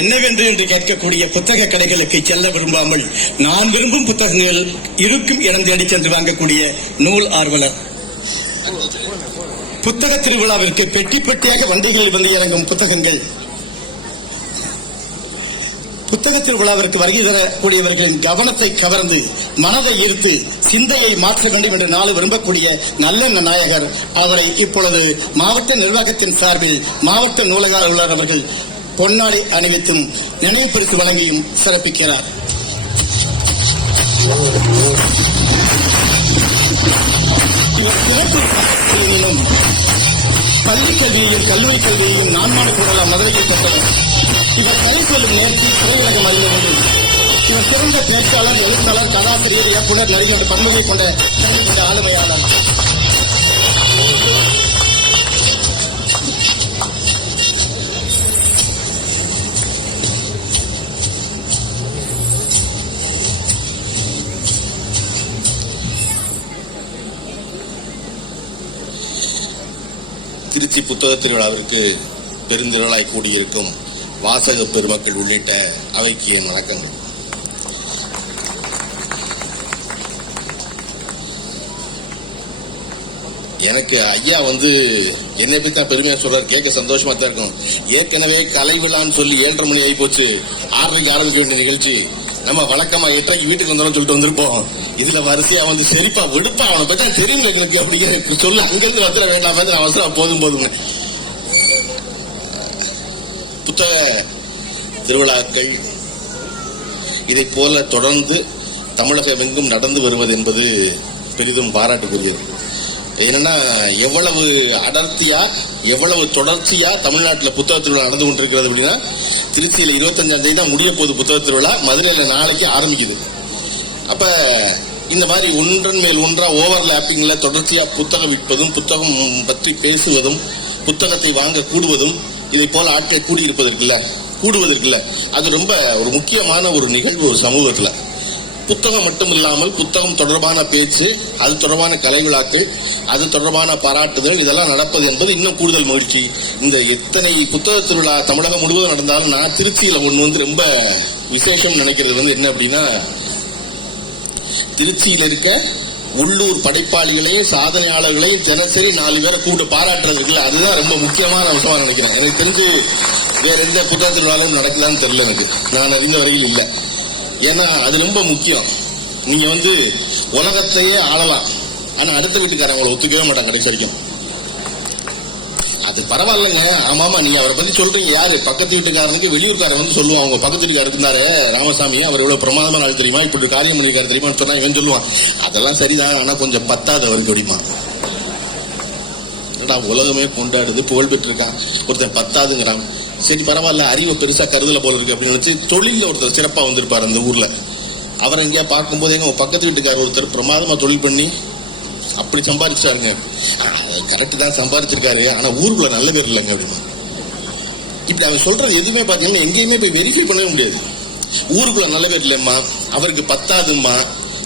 என்னவென்று என்று கேட்கக்கூடிய புத்தக கடைகளுக்கு செல்ல விரும்பாமல் நான் விரும்பும் புத்தகங்கள் இருக்கும் இடம் தேடி சென்று வாங்கக்கூடிய நூல் ஆர்வலர். புத்தக திருவிழாவிற்கு பெட்டி பெட்டியாக வண்டிகளில் வந்து இறங்கும் புத்தகங்கள். புத்தக திருவிழாவிற்கு வருகை தரக்கூடியவர்களின் கவனத்தை கவர்ந்து மனதை ஈர்த்து சிந்தையை மாற்ற வேண்டும் என்று நாள் விரும்பக்கூடிய நல்லெண்ண நாயகர் அவரை இப்பொழுது மாவட்ட நிர்வாகத்தின் சார்பில் மாவட்ட நூலக அலுவலர் அவர்கள் பொன்னாடை அணிவித்தும் நினைவு பரிசு வழங்கியும் சிறப்பிக்கிறார். பள்ளி கல்வியையும் கல்லூரி கல்வியையும் நான்மாடு கூடலாம் மதுரையில் பெற்றவர். இவர் கலை சொல்லும் நேர்ச்சி திரையுலகம் அறிவது. இவர் சிறந்த பேச்சாளர், எழுத்தாளர், கதாசிரியர், இயக்குனர், நடிகர் பன்முகை கொண்ட ஆளுமையாளர். திருச்சி புத்தக திருவிழாவிற்கு பெருந்திரளாய் கூடியிருக்கும் வாசக பெருமக்கள் உள்ளிட்ட அவைக்கு என் வணக்கங்கள். எனக்கு ஐயா என்னை பத்தி தான் பெருமையா சொல்றாரு, கேட்க சந்தோஷமா தான் இருக்கும். ஏற்கனவே கலை விழான்னு சொல்லி 7:30 மணி ஆகி போச்சு. 6:30 ஆரம்பிக்க வேண்டிய நிகழ்ச்சி நம்ம வழக்கமா 8:30 வீட்டுக்கு வந்தாலும் சொல்லிட்டு வந்திருப்போம். இதுல வரிசையா செரிப்பா வெடுப்பா அவனை பத்தி தெரியும் எங்களுக்கு அப்படிங்கிற சொல்லு அங்கிருந்து வந்துட வேண்டாம் அவசரம் போதும். புத்தக திருவிழாக்கள் இதை போல தொடர்ந்து தமிழகம் எங்கும் நடந்து வருவது என்பது பெரிதும் பாராட்டுக்குரியது. என்னன்னா எவ்வளவு அடர்த்தியா எவ்வளவு தொடர்ச்சியா தமிழ்நாட்டில் புத்தக திருவிழா நடந்து கொண்டிருக்கிறது அப்படின்னா, திருச்சியில 25ஆம் தேதி தான் முடிய போகுது புத்தக திருவிழா, மதுரையில நாளைக்கு ஆரம்பிக்குது. அப்ப இந்த மாதிரி ஒன்றன் மேல் ஒன்றா ஓவர்லாப்பிங்ல தொடர்ச்சியா புத்தகம் விற்பதும் புத்தகம் பற்றி பேசுவதும் புத்தகத்தை வாங்க கூடுவதும் இதை போல ஆட்கள் கூடுவதற்குல்ல அது ரொம்ப ஒரு முக்கியமான ஒரு நிகழ்வு ஒரு சமூகத்துல. புத்தகம் மட்டும் இல்லாமல் புத்தகம் தொடர்பான பேச்சு, அது தொடர்பான கலை விழாக்கள், அது தொடர்பான பாராட்டுதல் இதெல்லாம் நடப்பது என்பது இன்னும் கூடுதல் மகிழ்ச்சி. இந்த எத்தனை புத்தக திருவிழா தமிழகம் முழுவதும் நடந்தாலும் நான் திருச்சியில ஒன்று ரொம்ப விசேஷம் நினைக்கிறது என்ன அப்படின்னா, திருச்சியில் இருக்க உள்ளூர் படைப்பாளிகளையும் சாதனையாளர்களையும் தினசரி 4 பேரை கூப்பிட்டு பாராட்டுறது இருக்குல்ல, அதுதான் ரொம்ப முக்கியமான அம்சமா நினைக்கிறேன். எனக்கு தெரிஞ்சு வேற எந்த புத்தக திருவிழாலும் நடக்குதான்னு தெரியல, எனக்கு நான் அறிந்த வரையில் இல்லை. ஏன்னா அது ரொம்ப முக்கியம். நீங்க உலகத்தையே ஆளலாம், ஆனா அடுத்த வீட்டுக்காரங்களை ஒத்துக்கவே மாட்டாங்க கடைசி வரைக்கும். அது பரவாயில்லைங்க, ஆமாமா நீங்க அவரை பத்தி சொல்றீங்க. யாரு பக்கத்து வீட்டுக்காரனுக்கு வெளியூர்காரன் சொல்லுவான், அவங்க பக்கத்து வீட்டுக்காரர் இருந்தாரு ராமசாமி, அவர் எவ்வளவு பிரமாதமான ஆள் தெரியுமா, இப்படி காரியம் பண்ணிருக்காரு தெரியுமான்னு சொன்னா இவன் சொல்லுவான் அதெல்லாம் சரிதான், ஆனா கொஞ்சம் பத்தாது அவருக்கு அப்படிமா. உலகமே கொண்டாடுது, புகழ் பெற்று இருக்கான், ஒருத்தன் பத்தாதுங்கிறான். சரி பரவாயில்ல, அறிவை பெருசா கருதல போல இருக்கு அப்படின்னு நினைச்சு தொழில ஒருத்தர் சிறப்பா வந்திருப்பாரு அந்த ஊர்ல. அவரை எங்கேயா பார்க்கும்போது எங்க பக்கத்து வீட்டுக்காரர் ஒருத்தர் பிரமாதமா தொழில் பண்ணி அப்படி சம்பாதிச்சாருங்க. கரெக்ட் தான் சம்பாதிச்சிருக்காரு, ஆனா ஊருக்குள்ள நல்ல பேர் இல்லைங்க அப்படின்னு. இப்படி அவன் சொல்றது எதுவுமே பாத்தீங்கன்னா எங்கேயுமே போய் வெரிஃபை பண்ணவே முடியாது. ஊருக்குள்ள நல்ல பேர் இல்லைம்மா, அவருக்கு பத்தாதும்மா,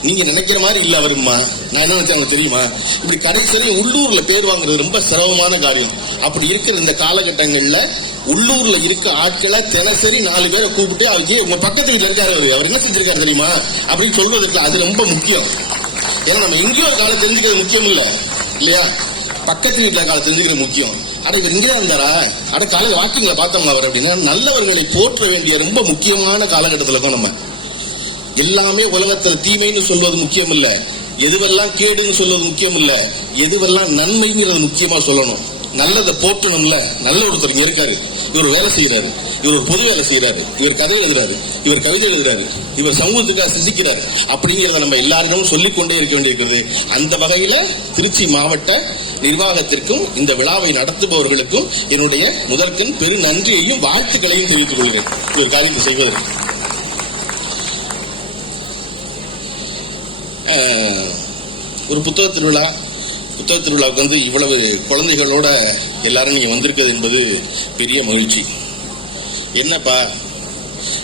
நீங்க நினைக்கிற மாதிரி இல்ல அவருமா, நான் என்ன நினைச்சாங்க தெரியுமா, இப்படி கடைசியில உள்ளூர்ல பேர் வாங்குறது ரொம்ப சிரமமான காரியம். அப்படி இருக்கிற இந்த காலகட்டங்கள்ல உள்ளூர்ல இருக்க ஆட்களை தினசரி 4 பேரை கூப்பிட்டு அவங்க உங்க பக்கத்து வீட்டுல இருக்காரு, அவர் என்ன செஞ்சிருக்காரு தெரியுமா அப்படின்னு சொல்றதுக்கு அது ரொம்ப முக்கியம். ஏன்னா நம்ம எங்கேயோ காலை தெரிஞ்சுக்கிறது முக்கியம் இல்லையா, பக்கத்து வீட்டுல காலை தெரிஞ்சுக்கிறது முக்கியம். அட இவர் இங்கேயா இருந்தாரா, அட காலையில் வாக்கிங்ல பார்த்தோம்ல அவர் அப்படின்னா நல்லவர்களை போற்ற வேண்டிய ரொம்ப முக்கியமான காலகட்டத்தில் இருக்கும். நம்ம எல்லாமே உலகத்தில் தீமைன்னு சொல்வது முக்கியம் இல்ல, எதுவெல்லாம் கேடுன்னு சொல்வது முக்கியம் இல்ல, எதுவெல்லாம் நன்மைங்கிறது முக்கியமா சொல்லணும். நல்லதை போற்றணும்ல. நல்ல ஒருத்தர் இங்க இருக்காரு, இவர் வேலை செய்யறாரு, இவர் ஒரு பொது வேலை செய்யறாரு, இவர் கதை எழுதுறாரு, இவர் கவிதை எழுதுறாரு, இவர் சமூகத்துக்காக சிந்திக்கிறார் அப்படிங்கிறத நம்ம எல்லாரிடமும் சொல்லிக்கொண்டே இருக்க வேண்டியிருக்கிறது. அந்த வகையில திருச்சி மாவட்ட நிர்வாகத்திற்கும் இந்த விழாவை நடத்துபவர்களுக்கும் என்னுடைய முதற்கண் பெரு நன்றியையும் வாழ்த்துக்களையும் தெரிவித்துக் கொள்கிறேன் ஒரு காரியத்தை செய்வதற்கு. ஒரு புத்தக திருவிழாவுக்கு இவ்வளவு குழந்தைகளோட எல்லாரும் நீங்க வந்திருக்கிறது என்பது பெரிய மகிழ்ச்சி. என்னப்பா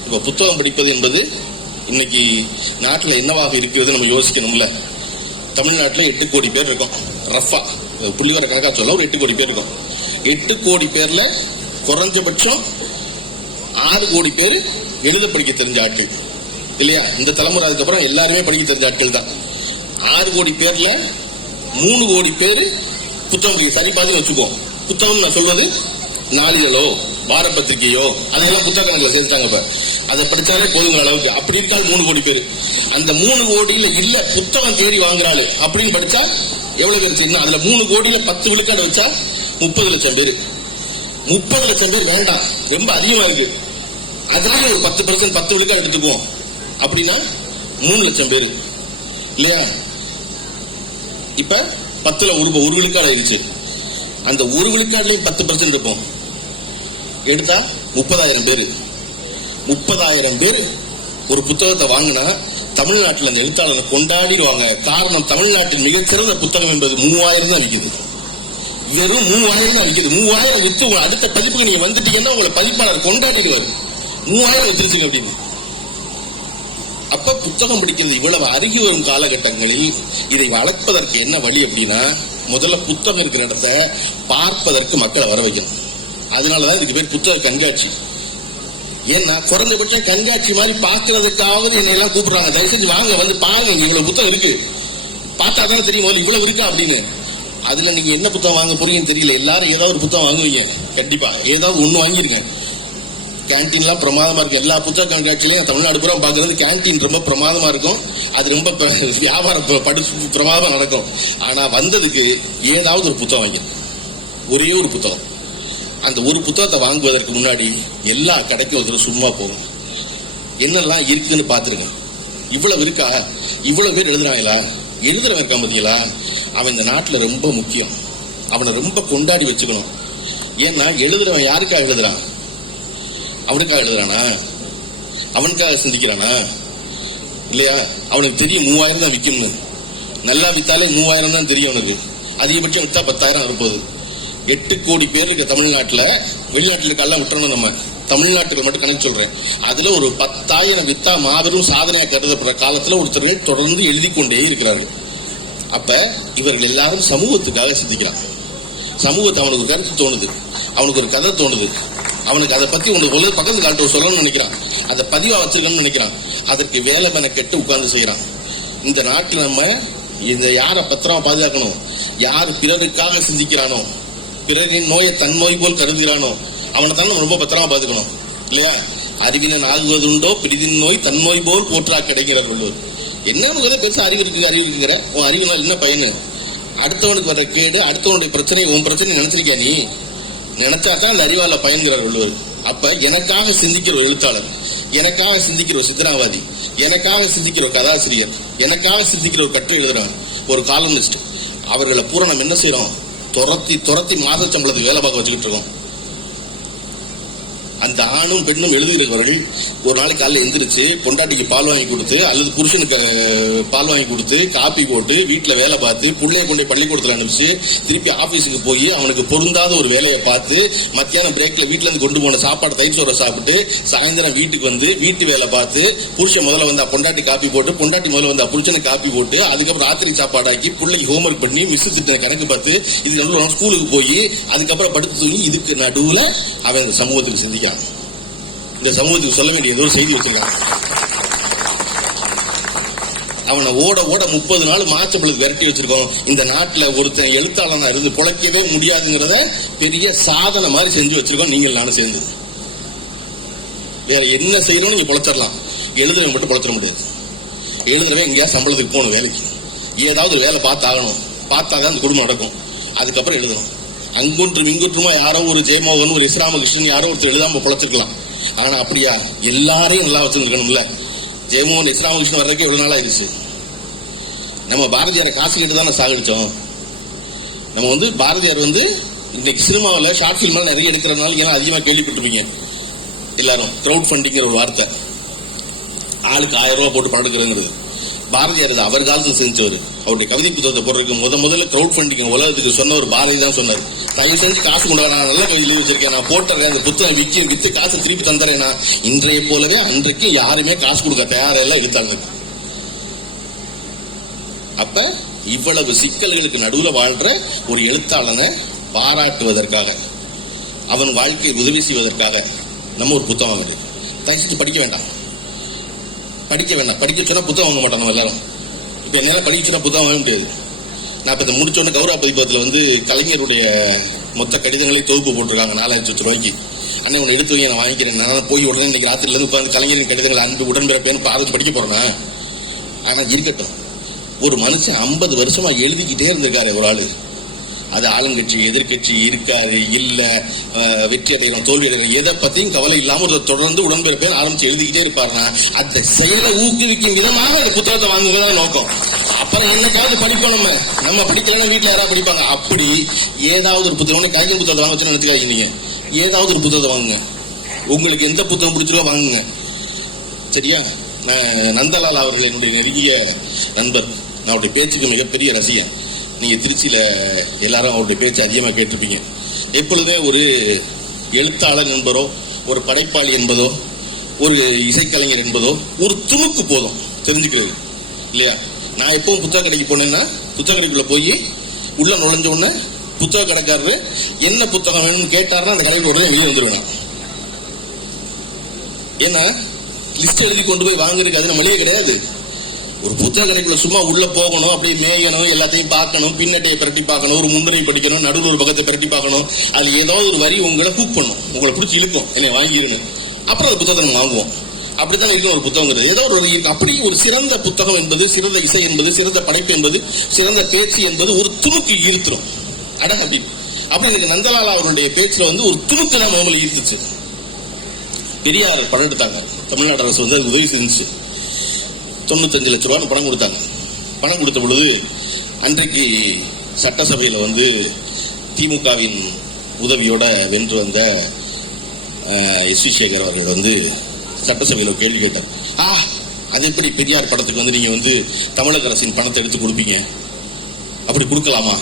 இப்ப புத்தகம் படிப்பது என்பது இன்னைக்கு நாட்டில் என்னவாக இருக்கிறது நம்ம யோசிக்கணும்ல. தமிழ்நாட்டில் 8 கோடி பேர் இருக்கும், ரஃபா புள்ளிவர கணக்கா சொல்ல ஒரு 8 கோடி பேர் இருக்கும். 8 கோடி பேர்ல குறைஞ்சபட்சம் 6 கோடி பேர் எழுத படிக்க தெரிஞ்ச ஆட்கள் இல்லையா? இந்த தலைமுறை அதுக்கப்புறம் எல்லாருமே படிக்க தெரிஞ்ச ஆட்கள் தான். 6 கோடி பேர்ல 3 கோடி பேர் புத்தகம் சரி பார்த்து வச்சுக்கோ. புத்தகம் நான் சொல்வது நாளிதழோ வார பத்திரிகையோ அதெல்லாம் புத்தக கணக்குல சேர்த்தாங்க. இப்ப அதை படிச்சாலே போதுங்கிற அளவுக்கு அப்படி இருக்காது 3 கோடி பேர். அந்த 3 கோடியில இல்ல புத்தகம் தேடி வாங்குறாள் அப்படின்னு படிச்சா எவ்வளவு பேர் செய்யணும்? அதுல 3 கோடியில 10 விழுக்காடு வச்சா 30 லட்சம் பேர். 30 லட்சம் பேர் வேண்டாம், ரொம்ப அதிகமா இருக்கு. அதனால ஒரு 10% 10 விழுக்காடு எடுத்துக்குவோம் அப்படின்னா 3 லட்சம் பேர் இல்லையா? இப்ப 10ல ஒரு விழுக்காடு ஆயிடுச்சு. அந்த ஒரு விழுக்காடுலயும் 10% இருப்போம் எடுத்தா 30,000 பேர். 30,000 பேர் ஒரு புத்தகத்தை வாங்கினா தமிழ்நாட்டில் அந்த எழுத்தாளரை கொண்டாடிடுவாங்க. காரணம், தமிழ்நாட்டின் மிகச்சிறந்த புத்தகம் என்பது 3000 தான் விற்குது. வெறும் 3000 தான் விற்குது. 3000 வித்து அடுத்த பதிப்புக்கு நீங்க வந்துட்டீங்கன்னா உங்களை பதிப்பாளர் கொண்டாடிடுவார். 3000 வித்துருச்சுங்க அப்படின்னு. அப்ப புத்தகம் படிக்கிறது இவ்வளவு அருகி வரும் காலகட்டங்களில் இதை வளர்ப்பதற்கு என்ன வழி அப்படின்னா, முதல்ல புத்தகம் இருக்கிற இடத்த பார்ப்பதற்கு மக்களை வர வைக்கணும். அதனாலதான் இதுக்கு பேர் புத்தக கண்காட்சி. ஏன்னா குறைந்தபட்சம் கண்காட்சி மாதிரி பார்க்கறதுக்காவது என்ன எல்லாம் கூப்பிடுறாங்க. தயவு செஞ்சு வாங்க வந்து பாருங்க, இவ்வளவு புத்தகம் இருக்கு, பார்த்தா தானே தெரியும் இவ்வளவு இருக்கா அப்படின்னு. அதுல நீங்க என்ன புத்தகம் வாங்க போறீங்கன்னு தெரியல. எல்லாரும் ஏதாவது ஒரு புத்தகம் வாங்குவீங்க, கண்டிப்பா ஏதாவது ஒண்ணு வாங்கிருங்க. கேன்டீன்லாம் பிரமாதமா இருக்கு. எல்லா புத்தக கண்காட்சியிலையும் தமிழ்நாடு பூரா பாக்குறது கேன்டீன் ரொம்ப பிரமாதமா இருக்கும். அது ரொம்ப வியாபாரம் பிரமாதமா நடக்கும். ஆனா வந்ததுக்கு ஏதாவது ஒரு புத்தகம் வாங்க, ஒரே ஒரு புத்தகம். அந்த ஒரு புத்தகத்தை வாங்குவதற்கு முன்னாடி எல்லா கடைக்கும் ஒருத்தர் சும்மா போகும், என்னெல்லாம் இருக்குன்னு பாத்துருங்க. இவ்வளவு இருக்கா, இவ்வளவு பேர் எழுதுறாங்களா, எழுதுறவன் இருக்கா பார்த்தீங்களா, அவன் இந்த நாட்டுல ரொம்ப முக்கியம். அவனை ரொம்ப கொண்டாடி வச்சுக்கணும். ஏன்னா எழுதுறவன் யாருக்காக எழுதுறான்? அவனுக்காக எழுதுறானா? அவனுக்காக சிந்திக்கிறானா? இல்லையா? அவனுக்கு தெரியும் 3000 தான் விற்கும்னு. நல்லா வித்தாலே 3000 தான் தெரியும் அவனுக்கு. அதிகபட்சம் வித்தா 10,000 இருப்பது. 8 கோடி பேர் இருக்க தமிழ்நாட்டுல, வெளிநாட்டுல இருக்கலாம் விட்டுறணும். நம்ம தமிழ்நாட்டுக்கு மட்டும் கணக்கு சொல்றேன். அதுல ஒரு 10,000 வித்தா மாபெரும் சாதனையா கருதப்படுற காலத்துல ஒருத்தர்கள் தொடர்ந்து எழுதி கொண்டே இருக்கிறார்கள். அப்ப இவர்கள் எல்லாரும் சமூகத்துக்காக சிந்திக்கிறான். சமூகத்தை அவனுக்கு கருத்து தோணுது, அவனுக்கு ஒரு கதை தோணுது, அவனுக்கு அதை பத்தி உனக்கு பக்கத்து காட்டு சொல்லணும்னு நினைக்கிறான், அதை பதிவா வச்சிருக்கணும்னு நினைக்கிறான். அதற்கு வேலை மெனக்கெட்டு உட்கார்ந்து செய்யறான். இந்த நாட்டில் நம்ம இந்த யாரை பத்திரமா பாதுகாக்கணும், யார் பிறருக்காக சிந்திக்கிறானோ, பிறரின் நோயை தன் நோய் போல் கருதுகிறானோ அவனை தான் நம்ம ரொம்ப பத்திரமா பாத்துக்கணும் இல்லையா? அறிவினன் ஆகுவது உண்டோ பிரிதின் நோய் தன் நோய் போல் போற்றா கிடைக்கிறார் வள்ளுவர். என்ன பெருசா அறிவு இருக்குங்கிற உன் அறிவினால் என்ன பயனு? அடுத்தவனுக்கு வர கேடு, அடுத்தவனுடைய பிரச்சனை உன் பிரச்சனை நினைச்சிருக்கியா? நீ நினைச்சாதான் அந்த அறிவால பயன்கிறார் வள்ளுவர். அப்ப எனக்காக சிந்திக்கிற ஒரு எழுத்தாளர், எனக்காக சிந்திக்கிற ஒரு சித்தனாவாதி, எனக்காக சிந்திக்கிற ஒரு கதாசிரியர், எனக்காக சிந்திக்கிற ஒரு கட்டுரை எழுதுறான், ஒரு காலமிஸ்ட், அவர்களை பூரா நம்ம என்ன செய்யறோம்? துரத்தி மாத சம்பளத்துக்கு வேலை பார்க்க வச்சுக்கிட்டு இருக்கோம். அந்த ஆணும் பெண்ணும் எழுதுகிறவர்கள் ஒரு நாளைக்கு காலையில் எந்திரிச்சு பொண்டாட்டிக்கு பால் வாங்கி கொடுத்து அல்லது புருஷனுக்கு பால் வாங்கி கொடுத்து காப்பி போட்டு வீட்டுல வேலை பார்த்து பிள்ளைய கொண்டு பள்ளிக்கூடத்துல அனுப்பிச்சு திருப்பி ஆபீஸுக்கு போய் அவனுக்கு பொருந்தாத ஒரு வேலையை பார்த்து மத்தியானம் பிரேக்ல வீட்டுல இருந்து கொண்டு போன சாப்பாடு தயிர் சோறை சாப்பிட்டு சாயந்தரம் வீட்டுக்கு வந்து வீட்டு வேலை பார்த்து புருஷன் முதல்ல வந்தா பொண்டாட்டி காப்பி போட்டு பொண்டாட்டி முதல்ல வந்தா புருஷனுக்கு காப்பி போட்டு அதுக்கப்புறம் ராத்திரி சாப்பாடாக்கி பிள்ளைக்கு ஹோம்ஒர்க் பண்ணி மிஸ் திட்ட கணக்கு பார்த்து இது நடுவில் ஸ்கூலுக்கு போய் அதுக்கப்புறம் படுத்து தூங்கி இதுக்கு நடுவுல அவன் இந்த சமூகத்துக்கு சிந்திக்கிறான். இந்த சமூகத்துக்கு சொல்ல வேண்டிய ஏதோ செய்தி வச்சிருக்கான். அவனை ஓட 30 நாள் மாச்சம்பளுக்கு விரட்டி வச்சிருக்கோம். இந்த நாட்டுல ஒருத்தன் எழுத்தாளனா இருந்து பொழைக்கவே முடியாதுங்கிறத பெரிய சாதனை மாதிரி செஞ்சு வச்சிருக்கோம். நீங்கள் நானும் சேர்ந்து வேற என்ன செய்யணும்னு நீங்க பொழைச்சிடலாம், எழுதுறவன் மட்டும் பொழைச்சிட முடியாது. எழுதுறவன் எங்கேயா சம்பளத்துக்கு போகணும், வேலைக்கு ஏதாவது வேலை பார்த்தாகணும், பார்த்தாதான் அந்த குடும்பம் நடக்கும். அதுக்கப்புறம் எழுதணும். அங்குன்றும் இங்குன்றுமா யாரோ ஒரு ஜெயமோகன் ஒரு இஸ்ராமகிருஷ்ணன் யாரோ ஒருத்தர் எழுதாம பொழைச்சிருக்கலாம். ஆனா அப்படியா? எல்லாரையும் நல்லா வச்சிருக்கணும்ல. ஜெயமோகன் இஸ்ராமகிருஷ்ணன் வர்றதுக்கு எவ்வளவு நாள் ஆயிடுச்சு. நம்ம பாரதியாரை காசு கேட்டு தானே சாகடிச்சோம். நம்ம பாரதியார் இன்னைக்கு சினிமாவில் ஷார்ட் பிலிம் நிறைய எடுக்கிறதுனால ஏன்னா அதிகமா கேள்விப்பட்டிருப்பீங்க எல்லாரும். கிரௌட் ஃபண்டிங்கிற ஒரு வார்த்தை, ஆளுக்கு 1000 ரூபாய் போட்டு படம் எடுக்கிறதுங்கிறது பாரதியார் அவர் காலத்தில் செஞ்சவர். அவருடைய கவிதை புத்தகத்தை போடுறதுக்கு முதல்ல கிரௌட் ஃபண்டிங் உலகத்துக்கு சொன்ன ஒரு பாரதி தான் சொன்னார். தயவு செஞ்சு காசு கொண்டு வர, நல்ல கவிதை எழுதி வச்சிருக்கேன், நான் போட்டுறேன், அந்த புத்தகம் வித்து காசு திருப்பி தந்துறேன்னா. இன்றைய போலவே அன்றைக்கு யாருமே காசு கொடுக்க தயாரெல்லாம் எடுத்தாங்க. அப்ப இவ்வளவு சிக்கல்களுக்கு நடுவுல வாழ்ற ஒரு எழுத்தாளனை பாராட்டுவதற்காக, அவன் வாழ்க்கையை உதவி செய்வதற்காக நம்ம ஒரு புத்தகம் வாங்குது. தயவுசெய்து படிக்க வேண்டாம். படிக்க சொன்னா புத்தகம் வாங்க மாட்டோம் நம்ம எல்லாரும். இப்ப என்னால படிக்க சொன்னா புத்தகம் வாங்க முடியாது. நான் இப்ப முடிச்ச உடனே கௌரவ பதிப்பகத்துல வந்து கலைஞருடைய மொத்த கடிதங்களை தொகுப்பு போட்டிருக்காங்க 4000 ரூபாய்க்கு. அண்ணன் ஒன்று எடுத்து நான் வாங்கிக்கிறேன். நான் போய் உடனே இன்னைக்கு ராத்திரில இருந்து உட்காந்து கலைஞரின் கடிதங்கள் அன்பு உடன்பிறப்பேன்னு பார்த்து படிக்க போறேன். ஆனா இருக்கட்டும், ஒரு மனுஷன் 50 வருஷமா எழுதிக்கிட்டே இருந்திருக்காரு ஒரு ஆளு. அது ஆளுங்கட்சி எதிர்கட்சி இருக்காரு இல்ல, வெற்றி அடைகிறோம் தோல்வி அடைகிறோம், எதை பத்தியும் கவலை இல்லாம ஒரு தொடர்ந்து உடன்பிறப்பேன் ஆரம்பிச்சு எழுதிக்கிட்டே இருப்பாருன்னா அந்த செயலை ஊக்குவிக்கும் விதமாக அந்த புத்தகத்தை வாங்குவதான் நோக்கம். அப்புறம் என்னைக்காவது படிப்போம். நம்ம படிக்கலாம், வீட்டுல யாராவது படிப்பாங்க. அப்படி ஏதாவது ஒரு புத்தகம், கைகள் புத்தகத்தை வாங்க நினைச்சுக்காதீங்க. நீங்க ஏதாவது ஒரு புத்தகத்தை வாங்குங்க. உங்களுக்கு எந்த புத்தகம் பிடிச்சிருக்கோ வாங்குங்க. சரியா? நான் நந்தலால் அவர்கள் என்னுடைய நெருங்கிய நண்பர். நான் அவருடைய பேச்சுக்கு மிகப்பெரிய ரசிகன். நீங்க திருச்சியில எல்லாரும் அவருடைய பேச்சு அதிகமா கேட்டிருப்பீங்க. எப்பொழுதுமே ஒரு எழுத்தாளர் என்பதோ, ஒரு படைப்பாளி என்பதோ, ஒரு இசைக்கலைஞர் என்பதோ ஒரு துணுக்கு போதும் தெரிஞ்சுக்கிறது இல்லையா? நான் எப்பவும் புத்தக கடைக்கு போனேன்னா புத்தக கடைக்குள்ள போய் உள்ள நுழைஞ்ச உடனே புத்தக கடைக்காரரு என்ன புத்தகம் வேணும்னு கேட்டாருன்னா அந்த கடைக்கு உடனே வெளியே வந்துருவேன். ஏன்னா லிஸ்ட் எழுதி கொண்டு போய் வாங்குறதுக்கு அது நம்மளே கிடையாது. ஒரு புத்தக கடைக்குள்ள சும்மா உள்ள போகணும், அப்படியே மேயணும், எல்லாத்தையும் பார்க்கணும், பின்னட்டையை பிரட்டி பார்க்கணும், ஒரு முன்னரை படிக்கணும், நடுவில் ஒரு பக்கத்தை பிரட்டி பார்க்கணும். அது ஏதாவது ஒரு வரி உங்களை ஹூக் பண்ணும், உங்களை பிடிச்சி இழுக்கும், என்னை வாங்கிருன்னு. அப்புறம் அந்த புத்தகத்தை நம்ம வாங்குவோம். அப்படித்தான் இருக்கும் ஒரு புத்தகம். ஏதோ ஒரு அப்படி ஒரு சிறந்த புத்தகம் என்பது, சிறந்த இசை என்பது, சிறந்த படைப்பு என்பது, சிறந்த பேச்சு என்பது ஒரு துணுக்கு ஈர்த்துரும். அப்படி அப்புறம் இந்த நந்தலால் அவருடைய பேச்சுல வந்து ஒரு துணுக்கு தான் முதல்ல ஈர்த்துச்சு. பெரியார் படம் எடுத்தாங்க. தமிழ்நாடு அரசு வந்து அது உதவி செஞ்சுச்சு. 95 லட்சம் ரூபாய் பணம் கொடுத்தாங்க. பணம் கொடுத்த பொழுது அன்றைக்கு சட்டசபையில வந்து திமுகவின் உதவியோட வென்று வந்த எஸ் வி சேகர் அவர்கள் வந்து சட்டசபையில் கேள்வி கேட்டார். அது எப்படி பெரியார் படத்துக்கு வந்து நீங்க வந்து தமிழக அரசின் பணத்தை எடுத்து கொடுப்பீங்க? அப்படி கொடுக்கலாமா?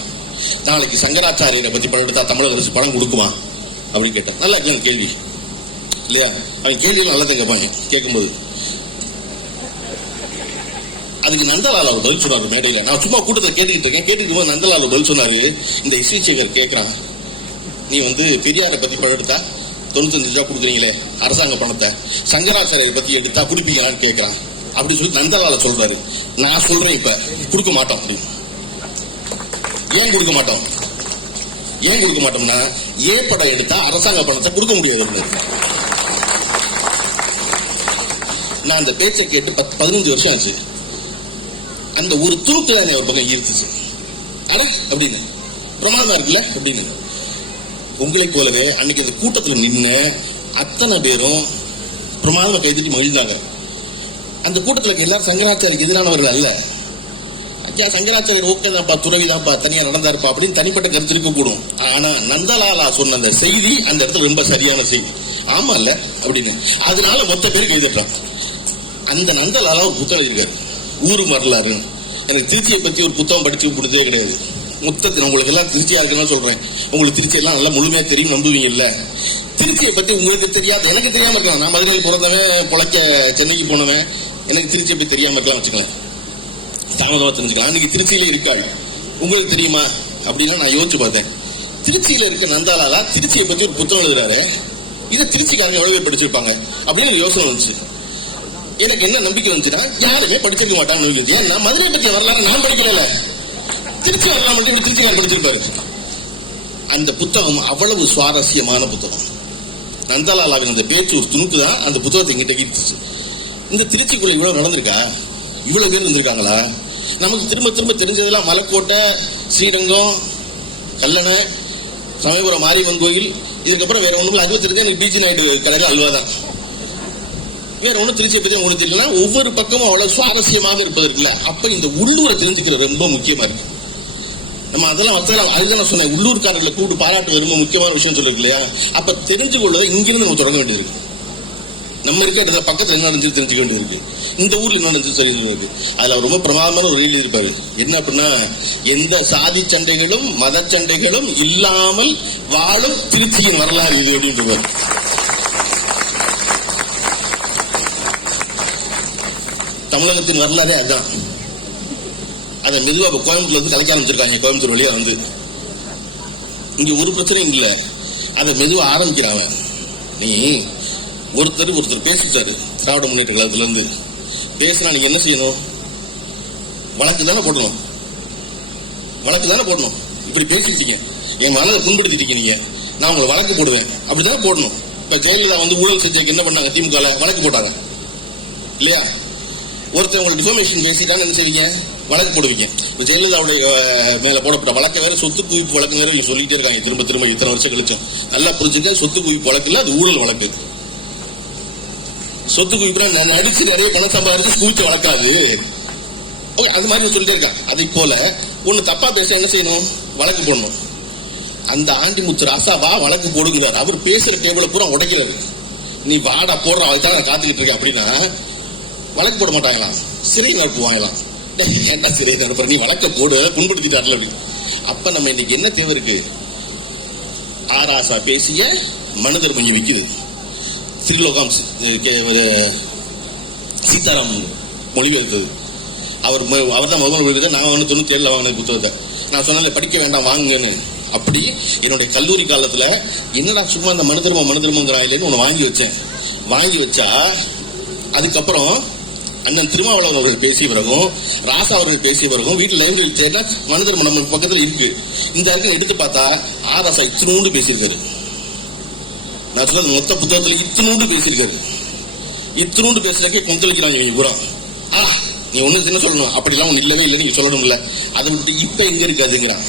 நாளைக்கு சங்கராச்சாரியரை பத்தி படம் எடுத்தா தமிழக அரசு பணம் கொடுக்குமா அப்படின்னு கேட்டார். நல்லா இருக்கு கேள்வி இல்லையா? அவன் கேள்வியில் நல்லா தான் கேட்பாங்க. கேட்கும்போது அதுக்கு நந்தலால் அவர் பதில் சொன்னார் மேடையில. நான் சும்மா கூட்டத்தை கேட்டுக்கிட்டு இருக்கேன். கேட்டுக்கிட்டு போது நந்தலால் பதில் சொன்னாரு. இந்த எஸ் வி சேகர் கேட்கிறான், நீ வந்து பெரியாரை பத்தி படம் எடுத்தா 95 ரூபா கொடுக்குறீங்களே அரசாங்க பணத்தை, சங்கராச்சாரியரை பத்தி எடுத்தா குடிப்பீங்களான்னு கேட்கிறான். அப்படி சொல்லி நந்தலால சொல்றாரு. நான் சொல்றேன் இப்ப கொடுக்க மாட்டோம் அப்படின்னு. ஏன் கொடுக்க மாட்டோம்? ஏன் கொடுக்க மாட்டோம்னா படம் எடுத்தா அரசாங்க பணத்தை கொடுக்க முடியாது. நான் அந்த பேச்சை கேட்டு 15 வருஷம் ஆச்சு. அந்த ஒரு துணுக்கு தான் ஒரு பக்கம் ஈர்த்துச்சு. அப்படின்னு பிரமாதமா இருக்குல்ல அப்படின்னு. உங்களை போலவே அன்னைக்கு அந்த கூட்டத்தில் நின்று அத்தனை பேரும் பிரமாதமா கைதட்டி மகிழ்ந்தாங்க. அந்த கூட்டத்தில் எல்லாரும் சங்கராச்சாரிக்கு எதிரானவர்கள் அல்ல. ஐயா சங்கராச்சாரியர் ஓகே தான்ப்பா, துறவி தான்ப்பா, தனியா நடந்தாருப்பா அப்படின்னு தனிப்பட்ட கருத்து இருக்கக்கூடும். ஆனா நந்தலாலா சொன்ன அந்த செய்தி அந்த இடத்துல ரொம்ப சரியான செய்தி. ஆமா இல்ல அப்படின்னு. அதனால மொத்த பேர் கைதட்டுறாங்க. அந்த நந்தலாலா ஒரு புத்தகம் இருக்காரு, ஊரு வரலாறு. எனக்கு திருச்சியை பத்தி ஒரு புத்தகம் படிச்சு கொடுத்ததே கிடையாது. மொத்தத்தில் உங்களுக்கு எல்லாம் திருச்சியா இருக்குன்னு சொல்றேன். உங்களுக்கு திருச்சி எல்லாம் நல்லா முழுமையா தெரியும் நம்புவீங்க இல்ல? திருச்சியை பத்தி உங்களுக்கு தெரியாது, எனக்கு தெரியாம இருக்கலாம். நான் மதுரையில் பிறந்தவன், பொழைக்க சென்னைக்கு போனவன், எனக்கு திருச்சியை பத்தி தெரியாம இருக்கலாம் வச்சுக்கலாம், தாமதமா தெரிஞ்சுக்கலாம். அன்னைக்கு திருச்சியில இருக்காள், உங்களுக்கு தெரியுமா அப்படின்னா நான் யோசிச்சு பார்த்தேன். திருச்சியில இருக்க நந்தாலாலா திருச்சியை பத்தி ஒரு புத்தகம் எழுதுறாரு. இதை திருச்சிக்காரங்க எவ்வளவு பேர் படிச்சிருப்பாங்க அப்படின்னு யோசனை வந்துச்சு. எனக்கு என்ன நம்பிக்கை வந்துச்சுன்னா யாருமே படிச்சிருக்க மாட்டாங்க. ஏன்னா மதுரை பத்தி வரலாறு நான் படிக்கல, திருச்சி வரலாம் மட்டும் திருச்சிக்காரர் படிச்சிருப்பாரு. அந்த புத்தகம் அவ்வளவு சுவாரஸ்யமான புத்தகம். நந்தலாலாவின் அந்த பேச்சு ஒரு துணுக்கு தான் அந்த புத்தகத்தை எங்கிட்ட ஈர்த்துச்சு. இந்த திருச்சிக்குள்ள இவ்வளவு நடந்திருக்கா, இவ்வளவு பேர் இருந்திருக்காங்களா? நமக்கு திரும்ப திரும்ப தெரிஞ்சதெல்லாம் மலைக்கோட்டை, ஸ்ரீரங்கம், கல்லணை, சமயபுரம் மாரியம்மன் கோயில், இதுக்கப்புறம் வேற ஒண்ணுமில்ல. அதுவும் தெரிஞ்சா எனக்கு பீச் நாயுடு கடையில் அல்வா தான். வேற ஒன்றும் திருச்சியை பத்தி உங்களுக்கு தெரியலன்னா ஒவ்வொரு பக்கமும் அவ்வளவு சுவாரஸ்யமாக இருப்பதற்குல. அப்ப இந்த உள்ளூரை தெரிஞ்சுக்கிறது ரொம்ப முக்கியமா இருக்கு. நம்ம அதெல்லாம் அதுதான் நான் சொன்னேன், உள்ளூர்காரர்களை கூப்பிட்டு பாராட்டு ரொம்ப முக்கியமான விஷயம் சொல்லிருக்கு இல்லையா? அப்ப தெரிஞ்சு கொள்வதை இங்கிருந்து நம்ம தொடங்க வேண்டியிருக்கு. நம்ம இருக்க பக்கத்துல என்ன நடந்துச்சு தெரிஞ்சுக்க வேண்டியது இருக்கு. இந்த ஊர்ல என்ன நடந்துச்சு தெரிஞ்சு இருக்கு. அதுல ரொம்ப பிரமாதமான ஒரு ரீல் இருப்பாரு. என்ன அப்படின்னா, எந்த சாதி சண்டைகளும் மத சண்டைகளும் இல்லாமல் வாழும் திருச்சியின் வரலாறு இது அப்படின்னு. தமிழகத்தின் வரலாறே அதுதான். அதை மெதுவா கோயம்புத்தூர்ல இருந்து கலைக்க ஆரம்பிச்சிருக்காங்க. கோயம்புத்தூர் வழியா வந்து இங்க ஒரு பிரச்சனையும் இல்லை. அதை மெதுவா ஆரம்பிக்கிறாங்க. நீ ஒருத்தர் பேசிட்டாரு திராவிட முன்னேற்ற கழகத்துல இருந்து. பேசினா நீங்க என்ன செய்யணும்? வழக்கு தானே போடணும். இப்படி பேசிட்டீங்க, என் மனதை புண்படுத்திட்டீங்க, நீங்க நான் உங்களை வழக்கு போடுவேன் அப்படித்தானே போடணும். இப்ப ஜெயலலிதா வந்து ஊழல் செஞ்சதுக்கு என்ன பண்ணாங்க? திமுக வழக்கு போட்டாங்க இல்லையா? ஒருத்தர் உங்களுக்கு டிஃபர்மேஷன் பேசிட்டாங்க, என்ன செய்வீங்க? வழக்கு போடுவீங்க. இப்ப ஜெயலலிதாவுடைய மேல போடப்பட்ட வழக்கு வேற, சொத்து குவிப்பு வழக்கு வேற இல்ல சொல்லிட்டே இருக்காங்க திரும்ப இத்தனை வருஷம் கழிச்சும். நல்லா புரிஞ்சுக்க, சொத்து குவிப்பு வழக்கு இல்ல, அது ஊழல் வழக்கு. சொத்து குவிப்புனா நான் நடிச்சு நிறைய பணம் சம்பாதிச்சு குவிச்ச வழக்காது. ஓகே, அது மாதிரி சொல்லிட்டே இருக்காங்க. அதை போல ஒண்ணு தப்பா பேச என்ன செய்யணும்? வழக்கு போடணும். அந்த ஆண்டிமுத்து ராசாவா வழக்கு போடுங்கிறார். அவர் பேசுற டேபிள பூரா உடைக்கிறாரு. நீ வாடா போடுற அதுதான் நான் காத்துக்கிட்டு இருக்கேன் அப்படின்னா வழக்கு போட மாட்டாங்களாம், சிறை அனுப்புவாங்களாம். ஏன்டா சிறை அனுப்புற? நீ வழக்க போடு, புண்படுத்திட்டார்ல அப்படின்னு. அப்ப நம்ம இன்னைக்கு என்ன தேவை இருக்கு? ஆராசா பேசிய மனிதர் கொஞ்சம் விக்குது. திரிலோகம் சீதாராம் மொழிபெயர்த்தது. அவர் தான் முதல் மொழிபெயர்த்த. நான் 97 வாங்கின புத்தகத்தை நான் சொன்ன படிக்க வேண்டாம் வாங்குங்கன்னு. அப்படி என்னுடைய கல்லூரி காலத்துல என்னடா சும்மா அந்த மனுதர்மங்கிறாயிலேன்னு ஒன்று வாங்கி வச்சா அதுக்கப்புறம் அண்ணன் திருமாவளவன் அவர்கள் பேசிய பிறகும் ராசா அவர்கள் பேசிய பிறகும் வீட்டில் லைப்ரரி தேட மனுதர்மம் நம்ம பக்கத்தில் இருக்கு. இந்த இடத்துல எடுத்து பார்த்தா ஆராசா இத்தினூண்டு பேசியிருக்காரு. நான் சொல்றது மொத்த புத்தகத்தில் இத்தினூண்டு பேசியிருக்காரு. இத்தினூண்டு பேசுறதுக்கே கொந்தளிக்கிறாங்க இவங்க பூரா. நீ ஒண்ணு என்ன சொல்லணும்? அப்படிலாம் ஒண்ணு இல்லவே இல்லை, நீங்க சொல்லணும் இல்ல. அதை விட்டு இப்ப எங்க இருக்காதுங்கிறான்.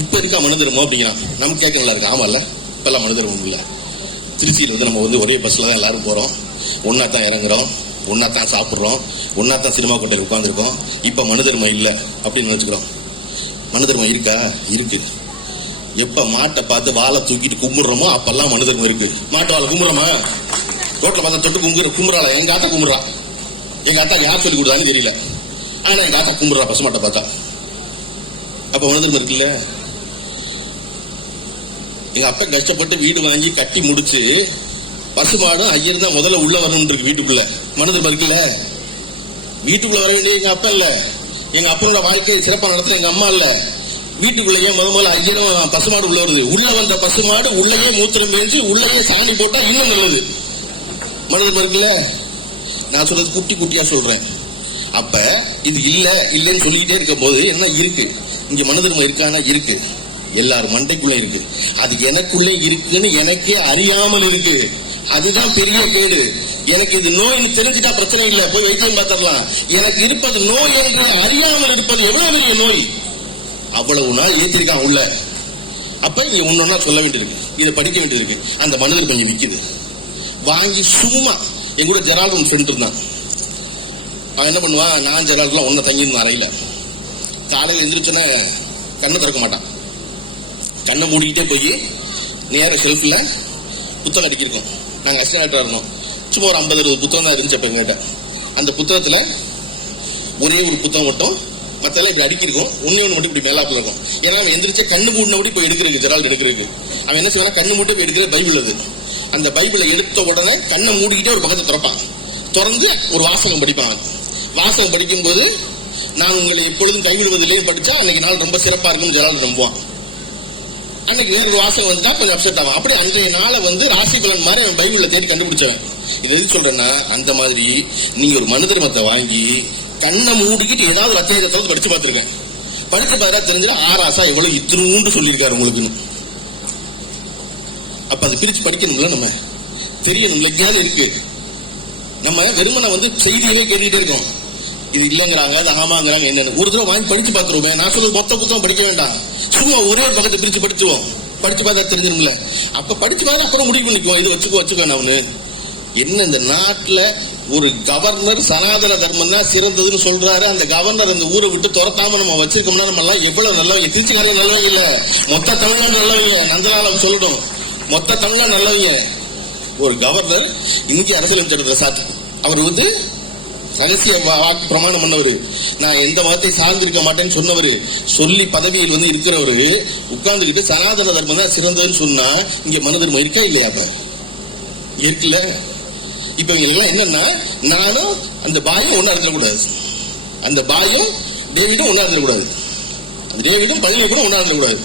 இப்ப இருக்கா மனுதர்மம் அப்படிங்கிறான். நம்ம கேட்க நல்லா இருக்கு. ஆமா இல்ல, இப்ப எல்லாம் மனுதர்மம் இல்ல. திருச்சியில வந்து நம்ம வந்து ஒரே பஸ்ல தான் எல்லாரும் போறோம், ஒன்னா தான் இறங்குறோம், ஒன்னா தான் சாப்பிடுறோம், ஒன்னா தான் சினிமா கோட்டையில் உட்காந்துருக்கோம். இப்ப மனுதர்மம் இல்ல அப்படின்னு நினைச்சுக்கிறோம். மனுதர்மம் இருக்கா? இருக்கு. எப்ப மாட்டை பார்த்து வாழை தூக்கிட்டு கும்பிடுறோமோ அப்பெல்லாம் மனுதர்மம் இருக்கு. மாட்டு வாழை கும்பிடுறோமா? ரோட்ல பார்த்தா தொட்டு கும்பிடுறாள. எங்க ஆத்தா கும்பிடுறா. எங்க ஆத்தா யார் சொல்லி கொடுத்தான்னு தெரியல, ஆனா எங்க ஆத்தா கும்பிடுறா பசுமாட்டை பார்த்தா. அப்ப மனுதர்மம் இருக்குல்ல. எங்க அப்பா கஷ்டப்பட்டு வீடு வாங்கி கட்டி முடிச்சு பசுமாடும் ஐயர் தான் முதல்ல உள்ள வரணும் இருக்கு வீட்டுக்குள்ள. மனுதர்மம் இருக்குல்ல. வீட்டுக்குள்ள வர வேண்டிய எங்க அப்பா இல்ல, எங்க அப்பனோட வாழ்க்கையை சிறப்பா நடத்த எங்க அம்மா இல்ல. வீட்டுக்குள்ளேயே முதல்ல ஐயரும் பசுமாடு உள்ள வருது. உள்ள வந்த பசுமாடு உள்ளயே மூத்திரம் மேய்ச்சி உள்ளயே சாணி போட்டா இன்னும் நல்லது. மனுதர்மம் இருக்குல்ல. நான் சொல்றது குட்டி குட்டியா சொல்றேன். அப்ப இது இல்லன்னு சொல்லிக்கிட்டே இருக்கும் போது என்ன இருக்கு? இங்க மனுதர்மம் இருக்கானா? இருக்கு. எல்லாரும் மண்டைக்குள்ள இருக்கு. அது எனக்குள்ள இருக்குன்னு எனக்கே அறியாமல் இருக்கு. அதுதான் பெரிய கேடு. எனக்கு இது நோய்னு தெரிஞ்சுட்டா பிரச்சனை இல்லை, போய் வைத்தியம் பார்த்துடலாம். எனக்கு இருப்பது நோய் என்று அறியாமல் இருப்பது எவ்வளவு பெரிய நோய். அவ்வளவு நாள் ஏத்திருக்கான் உள்ள. அப்ப இங்க ஒன்னொன்னா சொல்ல வேண்டியிருக்கு, இதை படிக்க வேண்டியிருக்கு. அந்த மனிதர் கொஞ்சம் விக்குது. வாங்கி சும்மா என் கூட ஜெரால்டு ஃப்ரெண்ட் இருந்தான். அவன் என்ன பண்ணுவான்? நான் ஜெரால்டுலாம் ஒன்ன தங்கியிருந்தான் அறையில. காலையில் எந்திரிச்சோன்னா கண்ணை திறக்க மாட்டான். கண்ணை மூடிக்கிட்டே போய் நேர ஷெல்ஃபில் புத்தகம் அடிக்கிருக்கோம். நாங்கள் அசிஸ்டன்ட் இருந்தோம். சும்மா ஒரு 50-60 புத்தகம் தான் இருந்துச்சு அப்ப எங்கிட்ட. அந்த புத்தகத்துல ஒரே ஒரு புத்தகம் மட்டும், மற்ற எல்லாம் இப்படி அடிக்கிருக்கும், ஒன்னு மட்டும் இப்படி மேலாப்பில் இருக்கும். ஏன்னா அவன் எந்திரிச்ச கண்ணு மூடினபடி போய் எடுக்கிறதுக்கு, ஜெரால்டு எடுக்கிறதுக்கு அவன் என்ன செய்வான்? கண்ணு மூட்டை போய் எடுக்கிற பைபிள். அது அந்த பைபிளை எடுத்த உடனே கண்ணை மூடிக்கிட்டே ஒரு பக்கத்தை திறப்பான். திறந்து ஒரு வாசகம் படிப்பான். வாசகம் படிக்கும் போது நான் உங்களை எப்பொழுதும் கைவிடுவதிலேயே படிச்சா அன்னைக்கு நாள் ரொம்ப சிறப்பா இருக்கும் ஜெரால்டு நம்புவான். அன்னைக்கு வேற ஒரு வாசகம் வந்தா கொஞ்சம் அப்செட் ஆகும். அப்படி அன்றைய நாளை வந்து ராசி பலன் மாதிரி அவன் பைபிள்ல தேடி கண்டுபிடிச்சவன். இது எதுக்கு சொல்றேன்னா, அந்த மாதிரி நீங்க ஒரு மனுதர்மத்தை வாங்கி கண்ணை மூடிக்கிட்டு ஏதாவது ஒரு அத்தியாயத்தை படிச்சு பார்த்திருக்கேன். படிச்சு பார்த்தா தெரிஞ்சா ஆராசா எவ்வளவு இத்தினூண்டு சொல்லியிருக்காரு உங்களுக்குன்னு. அப்ப அதை பிரிச்சு படிக்கணும்ல, நம்ம தெரியணும்ல, ஞானம் இருக்கு. நம்ம வெறுமனை வந்து செய்தியவே கேட்டுக்கிட்டே இருக்கோம். இது இல்லங்கிறாங்க, அது ஆமாங்கிறாங்க, என்னன்னு ஒரு தடவை வாங்கி படிச்சு பார்த்துருவோமே. நான் சொல்றது மொத்த புத்தகம் படிக்க வேண்டாம், சும்மா ஒரே ஒரு பக்கத்தை பிரிச்சு படிச்சுவோம். படிச்சு பார்த்தா தெரிஞ்சிடும்ல. அப்ப படிச்சு பார்த்தா அப்புறம் முடிவு பண்ணிக்குவோம், இது வச்சுக்கோ அவனு. என்ன இந்த நாட்டுல ஒரு கவர்னர் சனாதன தர்மம் தான் சிறந்ததுன்னு சொல்றாரு. அந்த கவர்னர் அந்த ஊரை விட்டு துரத்தாம நம்ம வச்சிருக்கோம்னா நம்ம எல்லாம் எவ்வளவு நல்லவங்க. திருச்சிக்காரங்க நல்லவங்க இல்ல, மொத்த தமிழ்நாடு நல்லவங்க. நந்தனால சொல்லணும், மொத்த தமிழ்நாடு நல்லவங்க. ஒரு கவர்னர் இந்திய அரசியல் சட்டத்தை சாத்து, அவர் வந்து ரகசிய வாக்கு பிரமாணம் பண்ணவரு, நான் எந்த மதத்தை சார்ந்திருக்க மாட்டேன்னு சொன்னவரு, சொல்லி பதவியில் வந்து இருக்கிறவரு உட்கார்ந்துகிட்டு சனாதன தர்மம் தான் சிறந்ததுன்னு சொன்னா இங்க மனு தர்மம் இருக்கா இல்லையா? அப்ப இருக்குல்ல. இப்ப இவங்க எல்லாம் என்னன்னா, நானும் அந்த பாயும் ஒன்னா இருந்துடக்கூடாது, அந்த பாயும் டேவிடும் ஒன்னா இருந்துடக்கூடாது, டேவிடும் பள்ளியும் கூட ஒன்னா இருந்துடக்கூடாது,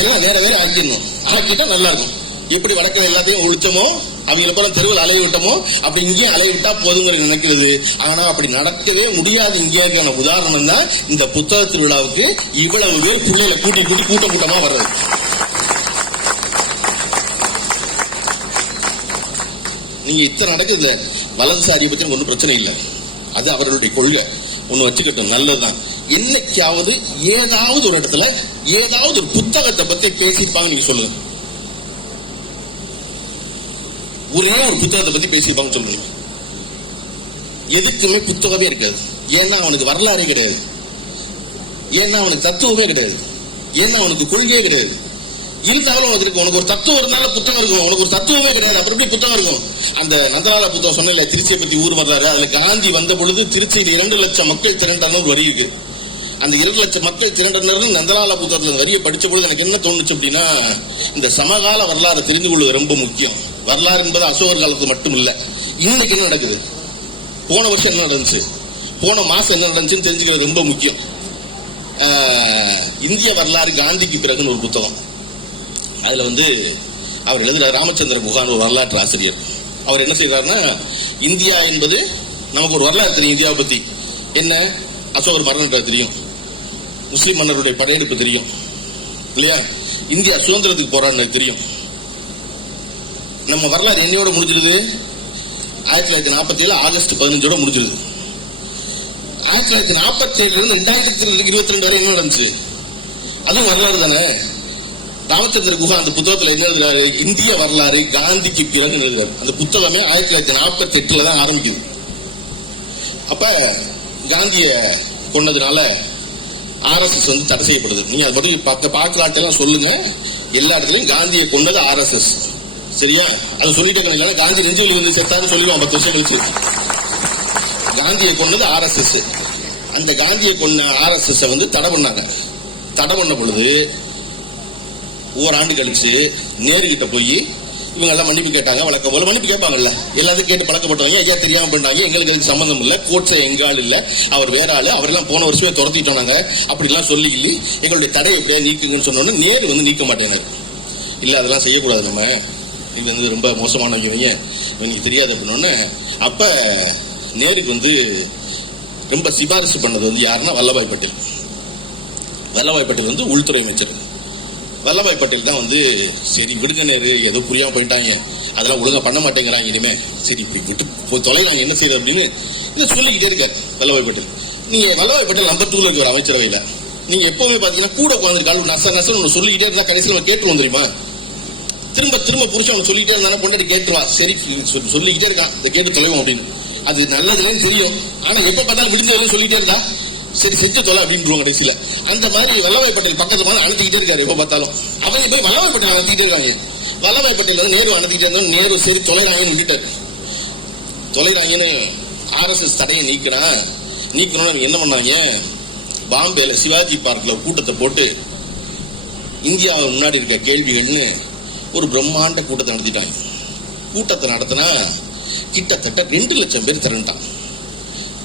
எல்லாம் வேற வேற ஆக்கிடணும். ஆக்கிட்டா நல்லா இருக்கும். எப்படி வடக்கில் எல்லாத்தையும் ஒழிச்சோமோ அவங்க அப்புறம் தெருவில் அலைய விட்டோமோ அப்படி இங்கேயும் அலைய விட்டா போதுங்கிற நினைக்கிறது. ஆனா அப்படி நடக்கவே முடியாது. இங்கேயான உதாரணம் தான் இந்த புத்தக திருவிழாவுக்கு இவ்வளவு பேர் பிள்ளைகளை கூட்டி கூட்டமா வர்றது. நீங்க இத்தனை நடக்குது. வலதுசாரியை பத்தி ஒன்றும் பிரச்சனை இல்லை, அது அவர்களுடைய கொள்கை, ஒண்ணு வச்சுக்கட்டும், நல்லதுதான். என்னைக்காவது ஏதாவது ஒரு இடத்துல ஏதாவது ஒரு புத்தகத்தை பத்தி பேசிப்பாங்க நீங்க சொல்லுங்க. ஒரே ஒரு புத்தகத்தை பத்தி பேசிப்பாங்க சொல்லுங்க. எதுக்குமே புத்தகமே இருக்காது. ஏன்னா அவனுக்கு வரலாறே கிடையாது, ஏன்னா அவனுக்கு தத்துவமே கிடையாது, ஏன்னா அவனுக்கு கொள்கையே கிடையாது. இருந்தாலும் உனக்கு ஒரு தத்துவம் இருந்தாலும் புத்தகம் இருக்கும், உனக்கு ஒரு தத்துவமே கிடையாது, அப்புறம் எப்படி புத்தகம் இருக்கும்? அந்த நந்தலாலா புத்தகம் சொன்ன திருச்சியை பத்தி ஊர் வர்றாரு, அதுல காந்தி வந்த பொழுது திருச்சியில் 2 லட்சம் மக்கள் திரண்டனர் ஒரு வரி இருக்கு. அந்த 2 லட்சம் மக்கள் திரண்டனர் நந்தலாலா புத்தகத்துல வரியை படிச்ச பொழுது எனக்கு என்ன தோணுச்சு அப்படின்னா, இந்த சமகால வரலாறு தெரிந்து கொள்வது ரொம்ப முக்கியம். வரலாறு என்பது அசோகர் காலத்து மட்டும் இல்ல, இன்னைக்கு என்ன நடக்குது, போன வருஷம் என்ன நடந்துச்சு, போன மாசம் என்ன நடந்துச்சுன்னு தெரிஞ்சுக்கிறது ரொம்ப முக்கியம். இந்திய வரலாறு காந்திக்கு பிறகுன்னு ஒரு புத்தகம், அதுல அவர் எழுதுற ராமச்சந்திர குஹான் ஒரு வரலாற்று ஆசிரியர். அவர் என்ன செய்யறாருன்னா, இந்தியா என்பது நமக்கு ஒரு வரலாறு தெரியும், இந்தியாவை பத்தி என்ன, அசோகர் மரணம் தெரியும், முஸ்லிம் மன்னருடைய படையெடுப்பு தெரியும் இல்லையா, இந்தியா சுதந்திரத்துக்கு போராடினது தெரியும். நம்ம வரலாறு என்னையோட முடிஞ்சிருது, 1947 ஆகஸ்ட் 15 முடிஞ்சிருது. 1947 இருந்து 2022 வரை என்ன நடந்துச்சு, அதுவும் வரலாறு தானே. ராமச்சந்திர குஹா அந்த புத்தகத்தில் என்ன எழுதுறாரு, இந்திய வரலாறு காந்திக்கு பிறகு எழுதுறாரு. அந்த புத்தகமே 1948 தான் ஆரம்பிக்குது. அப்ப காந்திய கொன்னதுனால RSS தடை செய்யப்படுது. நீங்க அது மட்டும் பார்க்கலாட்டெல்லாம் சொல்லுங்க, எல்லா இடத்துலயும் காந்தியை கொன்னது RSS, சரியா? அதை சொல்லிட்டு காந்தி நெஞ்சுவலி செத்தாரு சொல்லிடுவோம் 10 வருஷம் கழிச்சு. காந்தியை கொன்னது RSS. அந்த காந்தியை கொன்ன RSS தடை பண்ணாங்க. தடை பண்ண பொழுது ஓராண்டு கழிச்சு நேரு கிட்ட போய் இவங்க எல்லாம் மன்னிப்பு கேட்டாங்க. வழக்கம் போல மன்னிப்பு கேட்பாங்கல்ல, எல்லாத்தையும் கேட்டு பழக்கப்பட்டவங்க, ஐயா தெரியாம பண்ணாங்க, எங்களுக்கு அதுக்கு சம்பந்தம் இல்ல, கோட்ஸை எங்க ஆள் இல்ல, அவர் வேற ஆளு, அவரெல்லாம் போன வருஷமே துரத்திட்டோம் நாங்க, அப்படிலாம் சொல்லி எங்களுடைய தடை எப்படியா நீக்குங்கன்னு சொன்னோன்னு நேரு நீக்க மாட்டேனாரு. இல்ல அதெல்லாம் செய்யக்கூடாது, நம்ம இது ரொம்ப மோசமானவங்க, எனக்கு தெரியாது அப்படின்னு. அப்ப நேருக்கு ரொம்ப சிபாரிசு பண்ணது யாருன்னா வல்லபாய் பட்டேல். வல்லபாய் பட்டேல் உள்துறை அமைச்சர். வல்லபாய் பட்டேல் தான் சரி விடுங்க நேரு, ஏதோ புரியாம போயிட்டாங்க, அதெல்லாம் ஒழுங்கா பண்ண மாட்டேங்கிறாங்க, இனிமே சரி இப்படி விட்டு போய் தொலைவாங்க, என்ன செய்யறது அப்படின்னு இதை சொல்லிக்கிட்டே இருக்காரு வல்லபாய் பட்டேல். நீங்க வல்லபாய் பட்டேல் நம்பர் 2ல இருக்கிற அமைச்சரவையில நீங்க எப்பவுமே பாத்தீங்கன்னா கூட உட்காந்துருக்காள் நசன்னு சொல்லிக்கிட்டே இருந்தா கடைசியில் கேட்டுருவோம் தெரியுமா? திரும்ப திரும்ப புருஷன் சொல்லிக்கிட்டே இருந்தாலும் பொண்டாட்டி கேட்டுருவா, சரி சொல்லிக்கிட்டே இருக்கான், இதை கேட்டு தொலைவோம் அப்படின்னு. அது நல்லதுன்னு தெரியும், ஆனா எப்ப பார்த்தாலும் விடுஞ்சவரையும் சொல்லிட்டே இருந்தா சரி செஞ்சு தொலை அப்படின்னு கடைசியில. அந்த மாதிரி வல்லபாய் பட்டேல் பக்கத்து மாதிரி அனுப்பிக்கிட்டே இருக்காரு எப்ப பார்த்தாலும். அவங்க போய் வல்லபாய் பட்டேல் அனுப்பிக்கிட்டே இருக்காங்க. வல்லபாய் பட்டேல் நேரு அனுப்பிக்கிட்டே இருந்தாலும் நேரு சரி தொலைறாங்கன்னு விட்டுட்டாரு. தொலைறாங்கன்னு RSS தடையை நீக்கணும்னு என்ன பண்ணாங்க, பாம்பேல சிவாஜி பார்க்ல கூட்டத்தை போட்டு இந்தியாவுக்கு முன்னாடி இருக்க கேள்விகள்னு ஒரு பிரம்மாண்ட கூட்டத்தை நடத்திட்டாங்க. கூட்டத்தை நடத்தினா கிட்டத்தட்ட 2 லட்சம் பேர் திரண்டான்.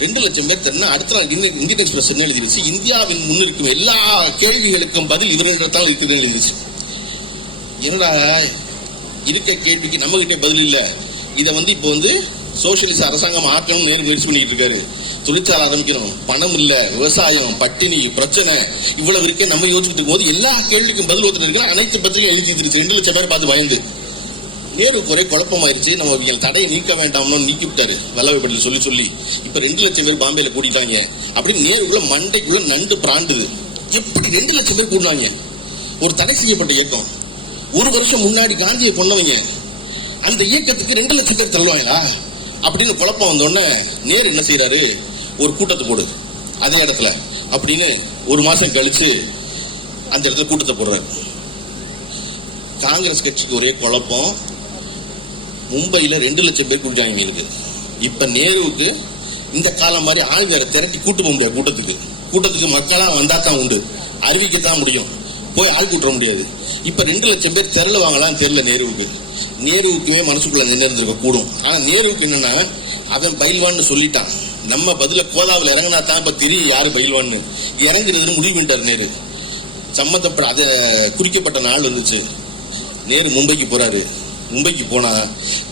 2 லட்சம் பேர் திறனா அடுத்த நாள் இந்தியன் எக்ஸ்பிரஸ் என்ன எழுதிருச்சு, இந்தியாவின் முன்னிருக்கும் எல்லா கேள்விகளுக்கும் பதில் இவர்களிடத்தான் இருக்குதுன்னு எழுதிச்சு. என்னடா இருக்க கேள்விக்கு நம்ம கிட்டே பதில் இல்ல, இதை இப்போ சோசியலிச அரசாங்கம் ஆக்கணும் நேரு முயற்சி பண்ணிட்டு இருக்காரு. தொழிற்சாலை ஆரம்பிக்கணும், பணம் இல்ல, விவசாயம், பட்டினி, பிரச்சனை இவ்வளவு இருக்கே நம்ம யோசிச்சுட்டு இருக்கும் போது எல்லா கேள்விக்கும் பதில் ஒருத்தர் இருக்கு, அனைத்து பத்திரிகையும் எழுதி தந்துருச்சு. 2 லட்சம் பேர் பார்த்து பயந்து நேருக்கு ஒரே குழப்பமாயிருச்சு. நம்ம தடையை நீக்க வேண்டாம்னு நீக்கி விட்டாரு வல்லபாய் பட்டேல் சொல்லி சொல்லி. இப்ப 2 லட்சம் பேர் பாம்பேல கூட்டிட்டாங்க அப்படின்னு நேருக்குள்ள மண்டைக்குள்ள நண்டு பிராண்டுது. எப்படி 2 லட்சம் பேர் கூட்டினாங்க? ஒரு தடை செய்யப்பட்ட இயக்கம். 1 வருஷம் முன்னாடி காந்தியை கொண்டவங்க, அந்த இயக்கத்துக்கு 2 லட்சம் பேர் தள்ளுவாங்களா அப்படின்னு குழப்பம் வந்தோடனே நேரு என்ன செய்யறாரு, ஒரு கூட்டத்தை போடு அதே இடத்துல அப்படின்னு 1 மாசம் கழிச்சு அந்த இடத்துல கூட்டத்தை போடுறாரு. காங்கிரஸ் கட்சிக்கு ஒரே குழப்பம், மும்பையில 2 லட்சம் பேர் கூட்டாங்க இருக்கு. இப்ப நேருவுக்கு இந்த காலம் மாதிரி ஆள் வேற திரட்டி கூட்டு போக முடியாது. கூட்டத்துக்கு மக்களா வந்தா தான் உண்டு, அறிவிக்கத்தான் முடியும், போய் ஆள் கூட்ட முடியாது. இப்ப 2 லட்சம் பேர் திரளுவாங்களான்னு தெரியல நேருவுக்கு. நேருவுக்குமே மனசுக்குள்ள நின்றுருக்க கூடும். ஆனா நேருவுக்கு என்னன்னா, அவன் பயில்வான்னு சொல்லிட்டான், நம்ம பதில கோதாவில் இறங்கினா தான் இப்ப தெரியும் யாரு பயில்வான்னு. இறங்குறதுன்னு முடிவு பண்ணிட்டார் நேரு. சம்பந்தப்பட்ட அத குறிக்கப்பட்ட நாள் இருந்துச்சு. நேரு மும்பைக்கு போறாரு. மும்பைக்கு போனா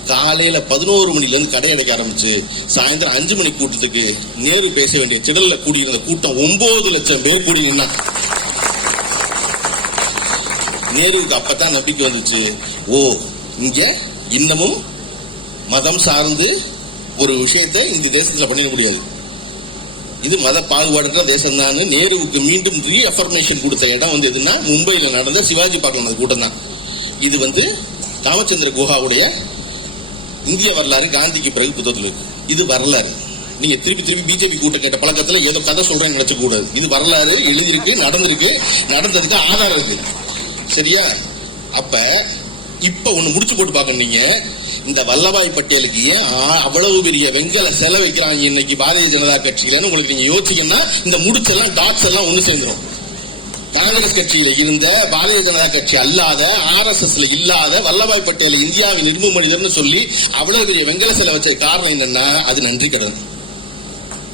காலையில 11 மணில இருந்து கடை அடைக்க ஆரம்பிச்சு சாயந்தரம் 5 மணி கூட்டத்துக்கு நேரு பேச வேண்டிய திடல்ல கூடியிருந்த கூட்டம் 9 லட்சம் பேர் கூடி நின்னா. நேருவுக்கு அப்பதான் நம்பிக்கை வந்துச்சு, ஓ இங்க இன்னமும் மதம் சார்ந்து ஒரு விஷயத்தை இந்த தேசத்துல பண்ணிட முடியாது, இது மத பாகுபாடுற தேசம் தான். நேருவுக்கு மீண்டும் ரீஅஃபர்மேஷன் கொடுத்த இடம் வந்து எதுன்னா மும்பையில் நடந்த சிவாஜி பார்க் நடந்த கூட்டம் தான். இது ராமச்சந்திர குஹாவுடைய இந்திய வரலாறு காந்திக்கு பிறகு புத்தகத்தில் இருக்கு. இது வரலாறு. நீங்க திருப்பி பிஜேபி கூட்டம் கேட்ட பழக்கத்துல ஏதோ கதை சொல்றேன்னு நினைச்ச கூடாது. இது வரலாறு, எழுதிருக்கு, நடந்திருக்கு, நடந்ததுக்கு ஆதாரம் இருக்கு. சரியா? அப்ப இப்ப ஒண்ணு முடிச்சு போட்டு பார்க்கணும். நீங்க இந்த வல்லபாய் பட்டேலுக்கு ஏன் அவ்வளவு பெரிய வெங்கல செலை வைக்கிறாங்க இன்னைக்கு பாரதிய ஜனதா கட்சியிலன்னு உங்களுக்கு நீங்க யோசிச்சீங்கன்னா இந்த முடிச்செல்லாம் டாட்ஸ் எல்லாம் ஒண்ணு சேர்ந்துடும். காங்கிரஸ் கட்சியில இருந்த பாரதிய ஜனதா கட்சி அல்லாத RSSல இல்லாத வல்லபாய் பட்டேல் இந்தியாவின் இரும்பு மனிதர்னு சொல்லி அவ்வளவு பெரிய வெங்கல செலை வச்ச காரணம் என்னன்னா அது நன்றி கடன்.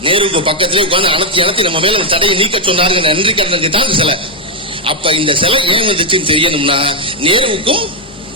நேருவுக்கு பக்கத்துல உட்கார்ந்து அனத்தி நம்ம மேல தடையை நீக்க சொன்னாருங்க, நன்றி கடனுக்கு தான் இந்த சிலை. அப்ப இந்த சிலை ஏன் வந்துச்சுன்னு தெரியணும்னா நேருவுக்கும்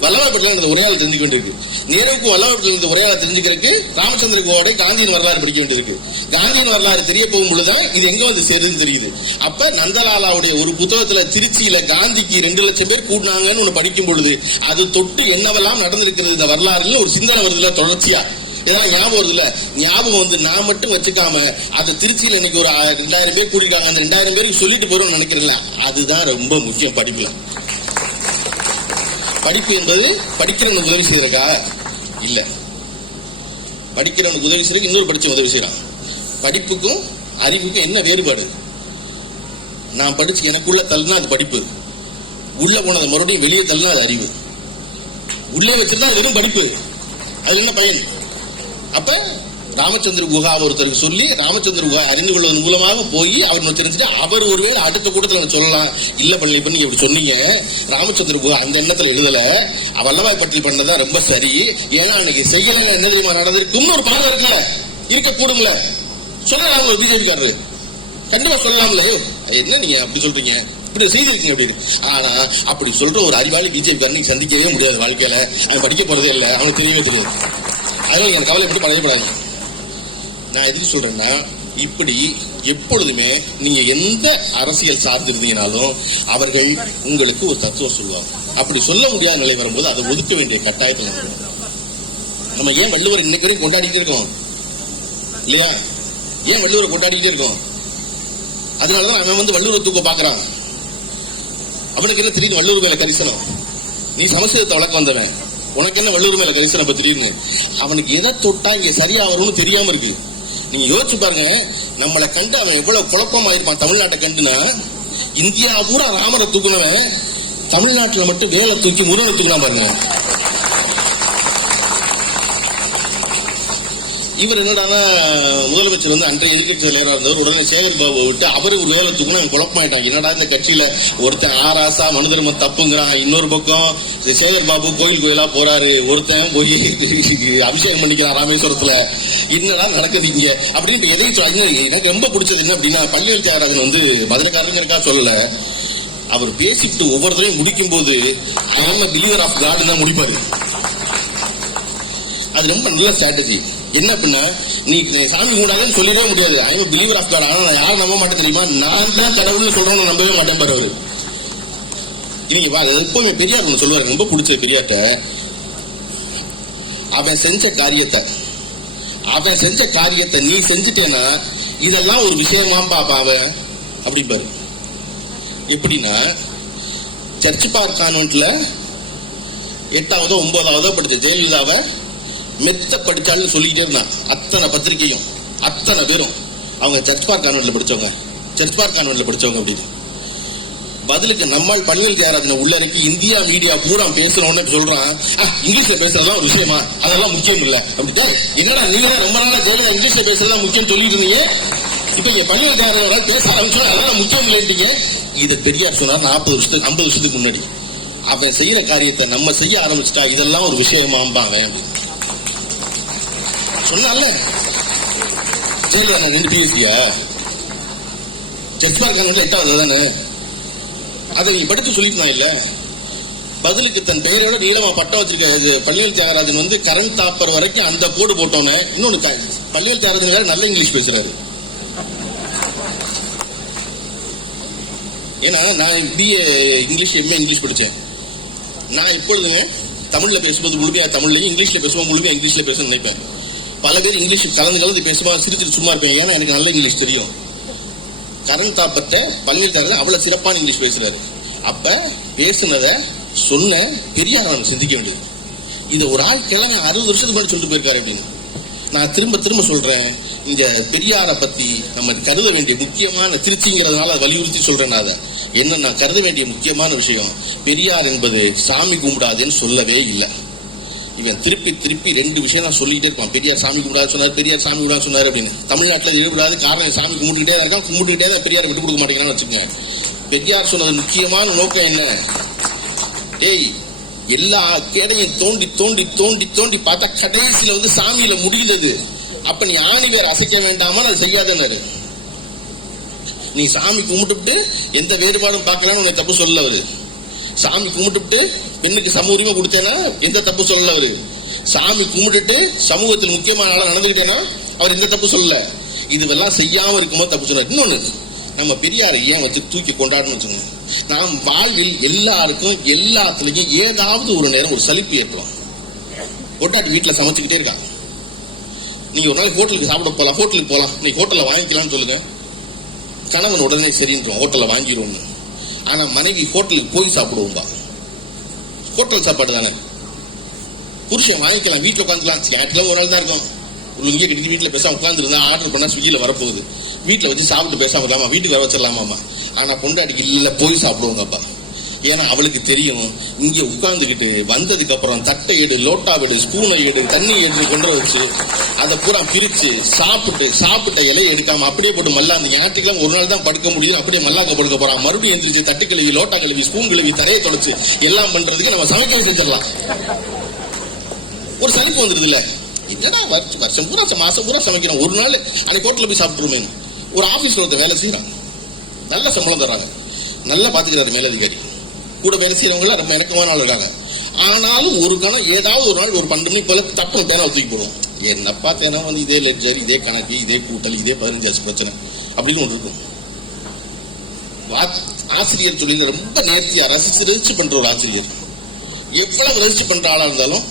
வல்லபாய் பட்டேல் இந்த உரையாடல் தெரிஞ்சுக்க வேண்டியிருக்கு. நேருவுக்கும் வல்லபாய் பட்டேல் இந்த உரையாடல் தெரிஞ்சுக்கிறதுக்கு ராமச்சந்திர குஹாவோட காந்தியின் வரலாறு படிக்க வேண்டியிருக்கு. காந்தியின் வரலாறு தெரிய போகும் பொழுதுதான் இது எங்க வந்து சரின்னு தெரியுது. அப்ப நந்தலாலாவுடைய ஒரு புத்தகத்துல திருச்சியில காந்திக்கு 2 லட்சம் பேர் கூட்டினாங்கன்னு ஒண்ணு படிக்கும் பொழுது அது தொட்டு என்னவெல்லாம் நடந்திருக்கிறது இந்த வரலாறுல ஒரு சிந்தனை வருதுல தொடர்ச்சியா. இதெல்லாம் ஞாபகம் வருது இல்ல? ஞாபகம் நான் மட்டும் வச்சுக்காம அது திருச்சியில இன்னைக்கு ஒரு 2000 பேர் கூட்டிருக்காங்க, அந்த 2000 பேருக்கு சொல்லிட்டு போறோம்னு நினைக்கிறேன்ல, அதுதான் ரொம்ப முக்கியம் படிப்புல. படிப்பு என்பது படிக்கிறவனுக்கு உதவி செய்யறக்கா இல்ல, படிக்கிறவனுக்கு உதவி செய்யறதுக்கு இன்னொரு படிச்ச உதவி செய்யறான். படிப்புக்கும் அறிவுக்கும் என்ன வேறுபாடு? நான் படிச்சு எனக்குள்ள தள்ளினா அது படிப்பு, உள்ள போனதை மறுபடியும் வெளியே தள்ளினா அது அறிவு. உள்ளே வச்சிருந்தா அது வெறும் படிப்பு, அது என்ன பயன்? அப்ப ராமச்சந்திர குஹா ஒருத்தருக்கு சொல்லி ராமச்சந்திர குஹா அறிந்து கொள்வதன் மூலமாக போய் அவர் தெரிஞ்சுட்டு அவர் ஒருவேளை அடுத்த கூட்டத்தில் சொல்லலாம், இல்ல பழனியப்பன் நீங்க இப்படி சொன்னீங்க, ராமச்சந்திர குஹா அந்த எண்ணத்துல எழுதல, வல்லபாய் பட்டேல் பண்ணதான் ரொம்ப சரி, ஏன்னா அன்னைக்கு செய்யலாம் என்ன தெரியுமா நடந்திருக்கும்னு ஒரு பார்வை இருக்குல்ல, இருக்கக்கூடும்ல, சொல்லலாம். ஒரு பிஜேபிக்காரரு கண்டிப்பா சொல்லலாம்ல, என்ன நீங்க அப்படி சொல்றீங்க, இப்படி செய்திருக்கீங்க அப்படின்னு. ஆனா அப்படி சொல்ற ஒரு அறிவாளி பிஜேபிக்காரன் சந்திக்கவே முடியாது வாழ்க்கையில. அவன் படிக்க போறதே இல்லை, அவனுக்கு தெரியவே தெரியாது. அதனால எனக்கு கவலைப்பட்டு பழகப்படாது. நான் எதுக்கு சொல்றேன்னா, இப்படி எப்பொழுதுமே நீங்க எந்த அரசியல் சார்ந்திருந்தீங்கனாலும் அவர்கள் உங்களுக்கு ஒரு தத்துவம் சொல்லுவாங்க. அப்படி சொல்ல முடியாத நிலை வரும்போது அதை ஒதுக்க வேண்டிய கட்டாயத்தில் நம்ம ஏன் வள்ளுவர் இன்னைக்கு வரைக்கும் கொண்டாடிட்டே இருக்கோம் இல்லையா? ஏன் வள்ளுவரை கொண்டாடிட்டே இருக்கோம்? அதனாலதான் அவன் வள்ளுவரை தூக்க பாக்குறான். அவனுக்கு என்ன தெரியும் வள்ளுவர் மேல கரிசனம்? நீ சமஸ்கிருதத்தை வழக்க வந்தவன், உனக்கு என்ன வள்ளுவர் மேல கரிசனம் திடீர்னு? அவனுக்கு எதை தொட்டா இங்க சரியா வரும்னு தெரியாம இருக்கு. நீங்க யோசிச்சு பாருங்க, நம்மளை கண்டு அவன் எவ்வளவு குழப்பமா இருப்பான். தமிழ்நாட்டை கண்டுனா இந்தியா பூரா ராமரை தூக்குனவன் தமிழ்நாட்டுல மட்டும் வேலை தூக்கி முருகனை தூக்கினா பாருங்க. இவர் என்னடானா முதலமைச்சர் அன்றைய எதிர்கட்சி தலைவராக இருந்தவர் உடனே சேகர் பாபு விட்டு அவரு ஒரு வேலை தூக்கணும் குழப்பமாயிட்டாங்க. என்னடா இந்த கட்சியில ஒருத்தன் ஆராசா மனு தர்மம் தப்புங்கிறான், இன்னொரு பக்கம் சேகர் பாபு கோயிலா போறாரு, ஒருத்தன் போய் அபிஷேகம் பண்ணிக்கிறான் ராமேஸ்வரத்துல, என்னடா நடக்குது இங்க அப்படின்னு எதையும். எனக்கு ரொம்ப பிடிச்சது என்ன அப்படின்னா, பள்ளிவேல் தியாகராஜன் மதுரைக்காரருக்கா சொல்லல, அவர் பேசிட்டு ஒவ்வொருத்தரையும் முடிக்கும் போது ஐ ஆம் a believer of God தான் முடிப்பாரு. அது ரொம்ப நல்ல ஸ்ட்ராட்டஜி. என்ன அப்படின்னா, நீ சாமி கூடாதுன்னு சொல்லிடவே முடியாது, I am believer of God. ஆனா நான் யாரும் நம்ப மாட்டேன் தெரியுமா, நான் தான் கடவுள்னு சொல்றவங்க நம்பவே மாட்டேன் பாரு அவரு. நீங்க எப்பவுமே பெரியார் ஒண்ணு சொல்லுவாரு, ரொம்ப பிடிச்ச பெரியார்ட்ட, அவன் செஞ்ச காரியத்தை நீ செஞ்சுட்டேன்னா இதெல்லாம் ஒரு விஷயமா பாப்பா அவன் அப்படிப்பாரு. எப்படின்னா, சர்ச் பார்க் கான்வென்ட்ல 8ஆவதோ 9ஆவதோ படிச்ச ஜெயலலிதாவை மெத்த படிச்சாலும் சொல்லிக்கிட்டே இருந்தான். அத்தனை பத்திரிகையும் அத்தனை பேரும் அவங்க சர்ச் பார்க் கான்வென்ட்ல படிச்சவங்க அப்படின்னு. பதிலுக்கு நம்மால் பள்ளிவேல் தியாகராஜன் உள்ள இருக்கு இந்தியா மீடியா பூரா பேசுறோம்னு சொல்றான், இங்கிலீஷ்ல பேசுறதுலாம் ஒரு விஷயமா, அதெல்லாம் முக்கியம் இல்ல அப்படின்னா. என்னடா நீங்க ரொம்ப நாளா ஜெயலலிதா இங்கிலீஷ்ல பேசுறதா முக்கியம் சொல்லிட்டு இருந்தீங்க, இப்ப நீங்க பள்ளிவேல் தியாகராஜன் பேச ஆரம்பிச்சா அதெல்லாம் முக்கியம் இல்லைட்டீங்க. இதை பெரியார் சொன்னார் 50 வருஷத்துக்கு முன்னாடி. அவன் செய்யற காரியத்தை நம்ம செய்ய ஆரம்பிச்சுட்டா இதெல்லாம் ஒரு விஷயமாம்பா அவன் அப்படின்னு சொன்னால. ஜெயலலிதா 2 PhD சர்ச் பார்க் 8ஆவது தானே, அதை நீ படித்து சொல்லிட்டு இல்ல. பதிலுக்கு தன் பெயரோட நீளமா பட்டம் வச்சிருக்க பள்ளிவேல் தியாகராஜன் வந்து கரண்ட் தாப்பர் வரைக்கும் அந்த போர்டு போட்டோன்னே இன்னொன்னு பள்ளிவேல் தியாகராஜன் வேற நல்ல இங்கிலீஷ் பேசுறாரு. ஏன்னா நான் பிஏ இங்கிலீஷ் எம்ஏ இங்கிலீஷ் படித்தேன். நான் எப்பொழுதுமே தமிழ்ல பேசும்போது முழுமையா தமிழ்லையும் இங்கிலீஷ்ல பேசுவோம் முழுமையா இங்கிலீஷ்ல பேசணும்னு நினைப்பேன். பல பேர் இங்கிலீஷ் கலந்து பேசும்போது சிரிச்சிட்டு சும்மா இருப்பேன். ஏன்னா எனக்கு நல்ல இங்கிலீஷ் தெரியும். கரண் தாப்பட்ட பள்ளியில் தரல அவ்வளவு சிறப்பான இங்கிலீஷ் பேசுறாரு. அப்ப பேசுனத சொன்ன பெரியார் அவன் சிந்திக்க வேண்டியது. இந்த ஒரு ஆள் கிழமை 60 வருஷத்துக்கு முன்னாடி சொல்லிட்டு போயிருக்காரு அப்படின்னு நான் திரும்ப சொல்றேன். இந்த பெரியாரை பத்தி நம்ம கருத வேண்டிய முக்கியமான திருச்சிங்கிறதுனால வலியுறுத்தி சொல்றேன். அதை என்ன நான் கருத வேண்டிய முக்கியமான விஷயம், பெரியார் என்பது சாமி கும்பிடாதுன்னு சொல்லவே இல்லை. இவன் திருப்பி 2 விஷயம் நான் சொல்லிட்டே இருப்பான். பெரியார் சாமி கும்பிடாது சொன்னார், பெரியார் சாமி கும்பிடாது சொன்னார் அப்படின்னு. தமிழ்நாட்டில் ஈடுபடாது காரணம் சாமி கும்பிட்டுக்கிட்டே இருக்கான், கும்பிட்டுக்கிட்டே தான் பெரியார் விட்டு கொடுக்க மாட்டேங்கிறான்னு வச்சுக்கோங்க. பெரியார் சொன்னது முக்கியமான நோக்கம் என்ன? ஏய், எல்லா கேடையும் தோண்டி தோண்டி தோண்டி தோண்டி பார்த்தா கடைசியில வந்து சாமியில முடிந்தது. அப்ப நீ ஆணி வேற அசைக்க வேண்டாமா, அது செய்யாதனாரு. நீ சாமி கும்பிட்டு எந்த வேறுபாடும் பார்க்கலான்னு உனக்கு தப்பு சொல்ல அவரு. சாமி கும்பிட்டு பெண்ணுக்கு சம உரிமை கொடுத்தேன்னா எந்த தப்பு சொல்லல அவரு. சாமி கும்பிட்டுட்டு சமூகத்தில் முக்கியமான ஆளா நடந்துகிட்டேன்னா அவர் எந்த தப்பு சொல்லல. இதுவெல்லாம் செய்யாம இருக்கும்போது தப்பு சொன்னார். இன்னொன்னு, நம்ம பெரியாரை ஏன் வச்சு தூக்கி கொண்டாடணும்னு வச்சுக்கோங்க. நாம் வாழ்வில் எல்லாருக்கும் எல்லாத்துலயும் ஏதாவது ஒரு நேரம் ஒரு சலிப்பு ஏற்படும். கொண்டாட்டி வீட்டுல சமைச்சுக்கிட்டே இருக்காங்க. நீங்க ஒரு நாள் ஹோட்டலுக்கு சாப்பிட போலாம், ஹோட்டலுக்கு போலாம், நீங்க ஹோட்டல்ல வாங்கிக்கலாம்னு சொல்லுங்க. கணவன் உடனே சரின்றோம், ஹோட்டல்ல வாங்கிடுவோம். ஆனா மனைவி ஹோட்டலுக்கு போய் சாப்பிடுவோம்பா. ஹோட்டல் சாப்பாடு தானே. புருஷன் வாங்கிக்கலாம், வீட்டுல உட்காந்துக்கலாம். ஞாயிற்றுக்கிழமை ஒரு நாள் தான் இருக்கும். இங்கே கிட்ட வீட்டுல பேசாம உட்காந்து இருந்தா ஆர்டர் பண்ணா ஸ்விக்கில வரப்போகுது. வீட்டுல வச்சு சாப்பிட்டு பேசாம இல்லாமா, வீட்டுக்கு வர வச்சிடலாமாமா. ஆனா பொண்டாட்டிக்கு இல்ல, போய் சாப்பிடுவோங்கப்பா. ஏன்னா அவளுக்கு தெரியும், இங்க உட்கார்ந்துக்கிட்டு வந்ததுக்கு அப்புறம் தட்டை எடு, லோட்டா எடு, ஸ்பூனை எடு, தண்ணி எடு கொண்டு வச்சு அதை பூரா பிரிச்சு சாப்பிட்ட இலையை எடுக்காம அப்படியே போட்டு மல்லாந்து ஞாயிற்றுக்கிழமை ஒரு நாள் தான் படுக்க முடியும், அப்படியே மல்லாக்க படுக்க போறான். மறுபடியும் எழுந்திரிச்சு தட்டு கழுவி, லோட்டா கழுவி, ஸ்பூன் கழுவி, தரையை தொலைச்சு எல்லாம் பண்றதுக்கு நம்ம சமைக்க செஞ்சிடலாம். ஒரு சலிப்பு வந்துருது இல்ல. என்னடா வருஷம் பூரா மாசம் பூரா சமைக்கிறோம், ஒரு நாள் அன்னைக்கு ஹோட்டல்ல போய் சாப்பிட்டுருமே. ஒரு ஆபீஸ்ல ஒருத்தர் வேலை செய்யறாங்க, நல்ல சம்பளம் தர்றாங்க, நல்லா பாத்துக்கிறாரு மேலதிகாரி. கூட வேலை செய்யறவங்க ரொம்ப இணக்கமான ஆள் இருக்காங்க. ஆனாலும் ஒரு கணம் ஏதாவது ஒரு நாள் ஒரு 12 மணி போல தப்பு பேனா தூக்கி போடுவோம். என்னப்பா தேனா வந்து இதே லெட்ஜர், இதே கணக்கு, இதே கூட்டல், இதே 15 பிரச்சனை அப்படின்னு ஒன்று இருக்கும். ஆசிரியர் தொழில் ரொம்ப நேர்த்தியா ரசிச்சு பண்ற ஒரு ஆசிரியர், எவ்வளவு ரசிச்சு பண்ற ஆளா இருந்தாலும்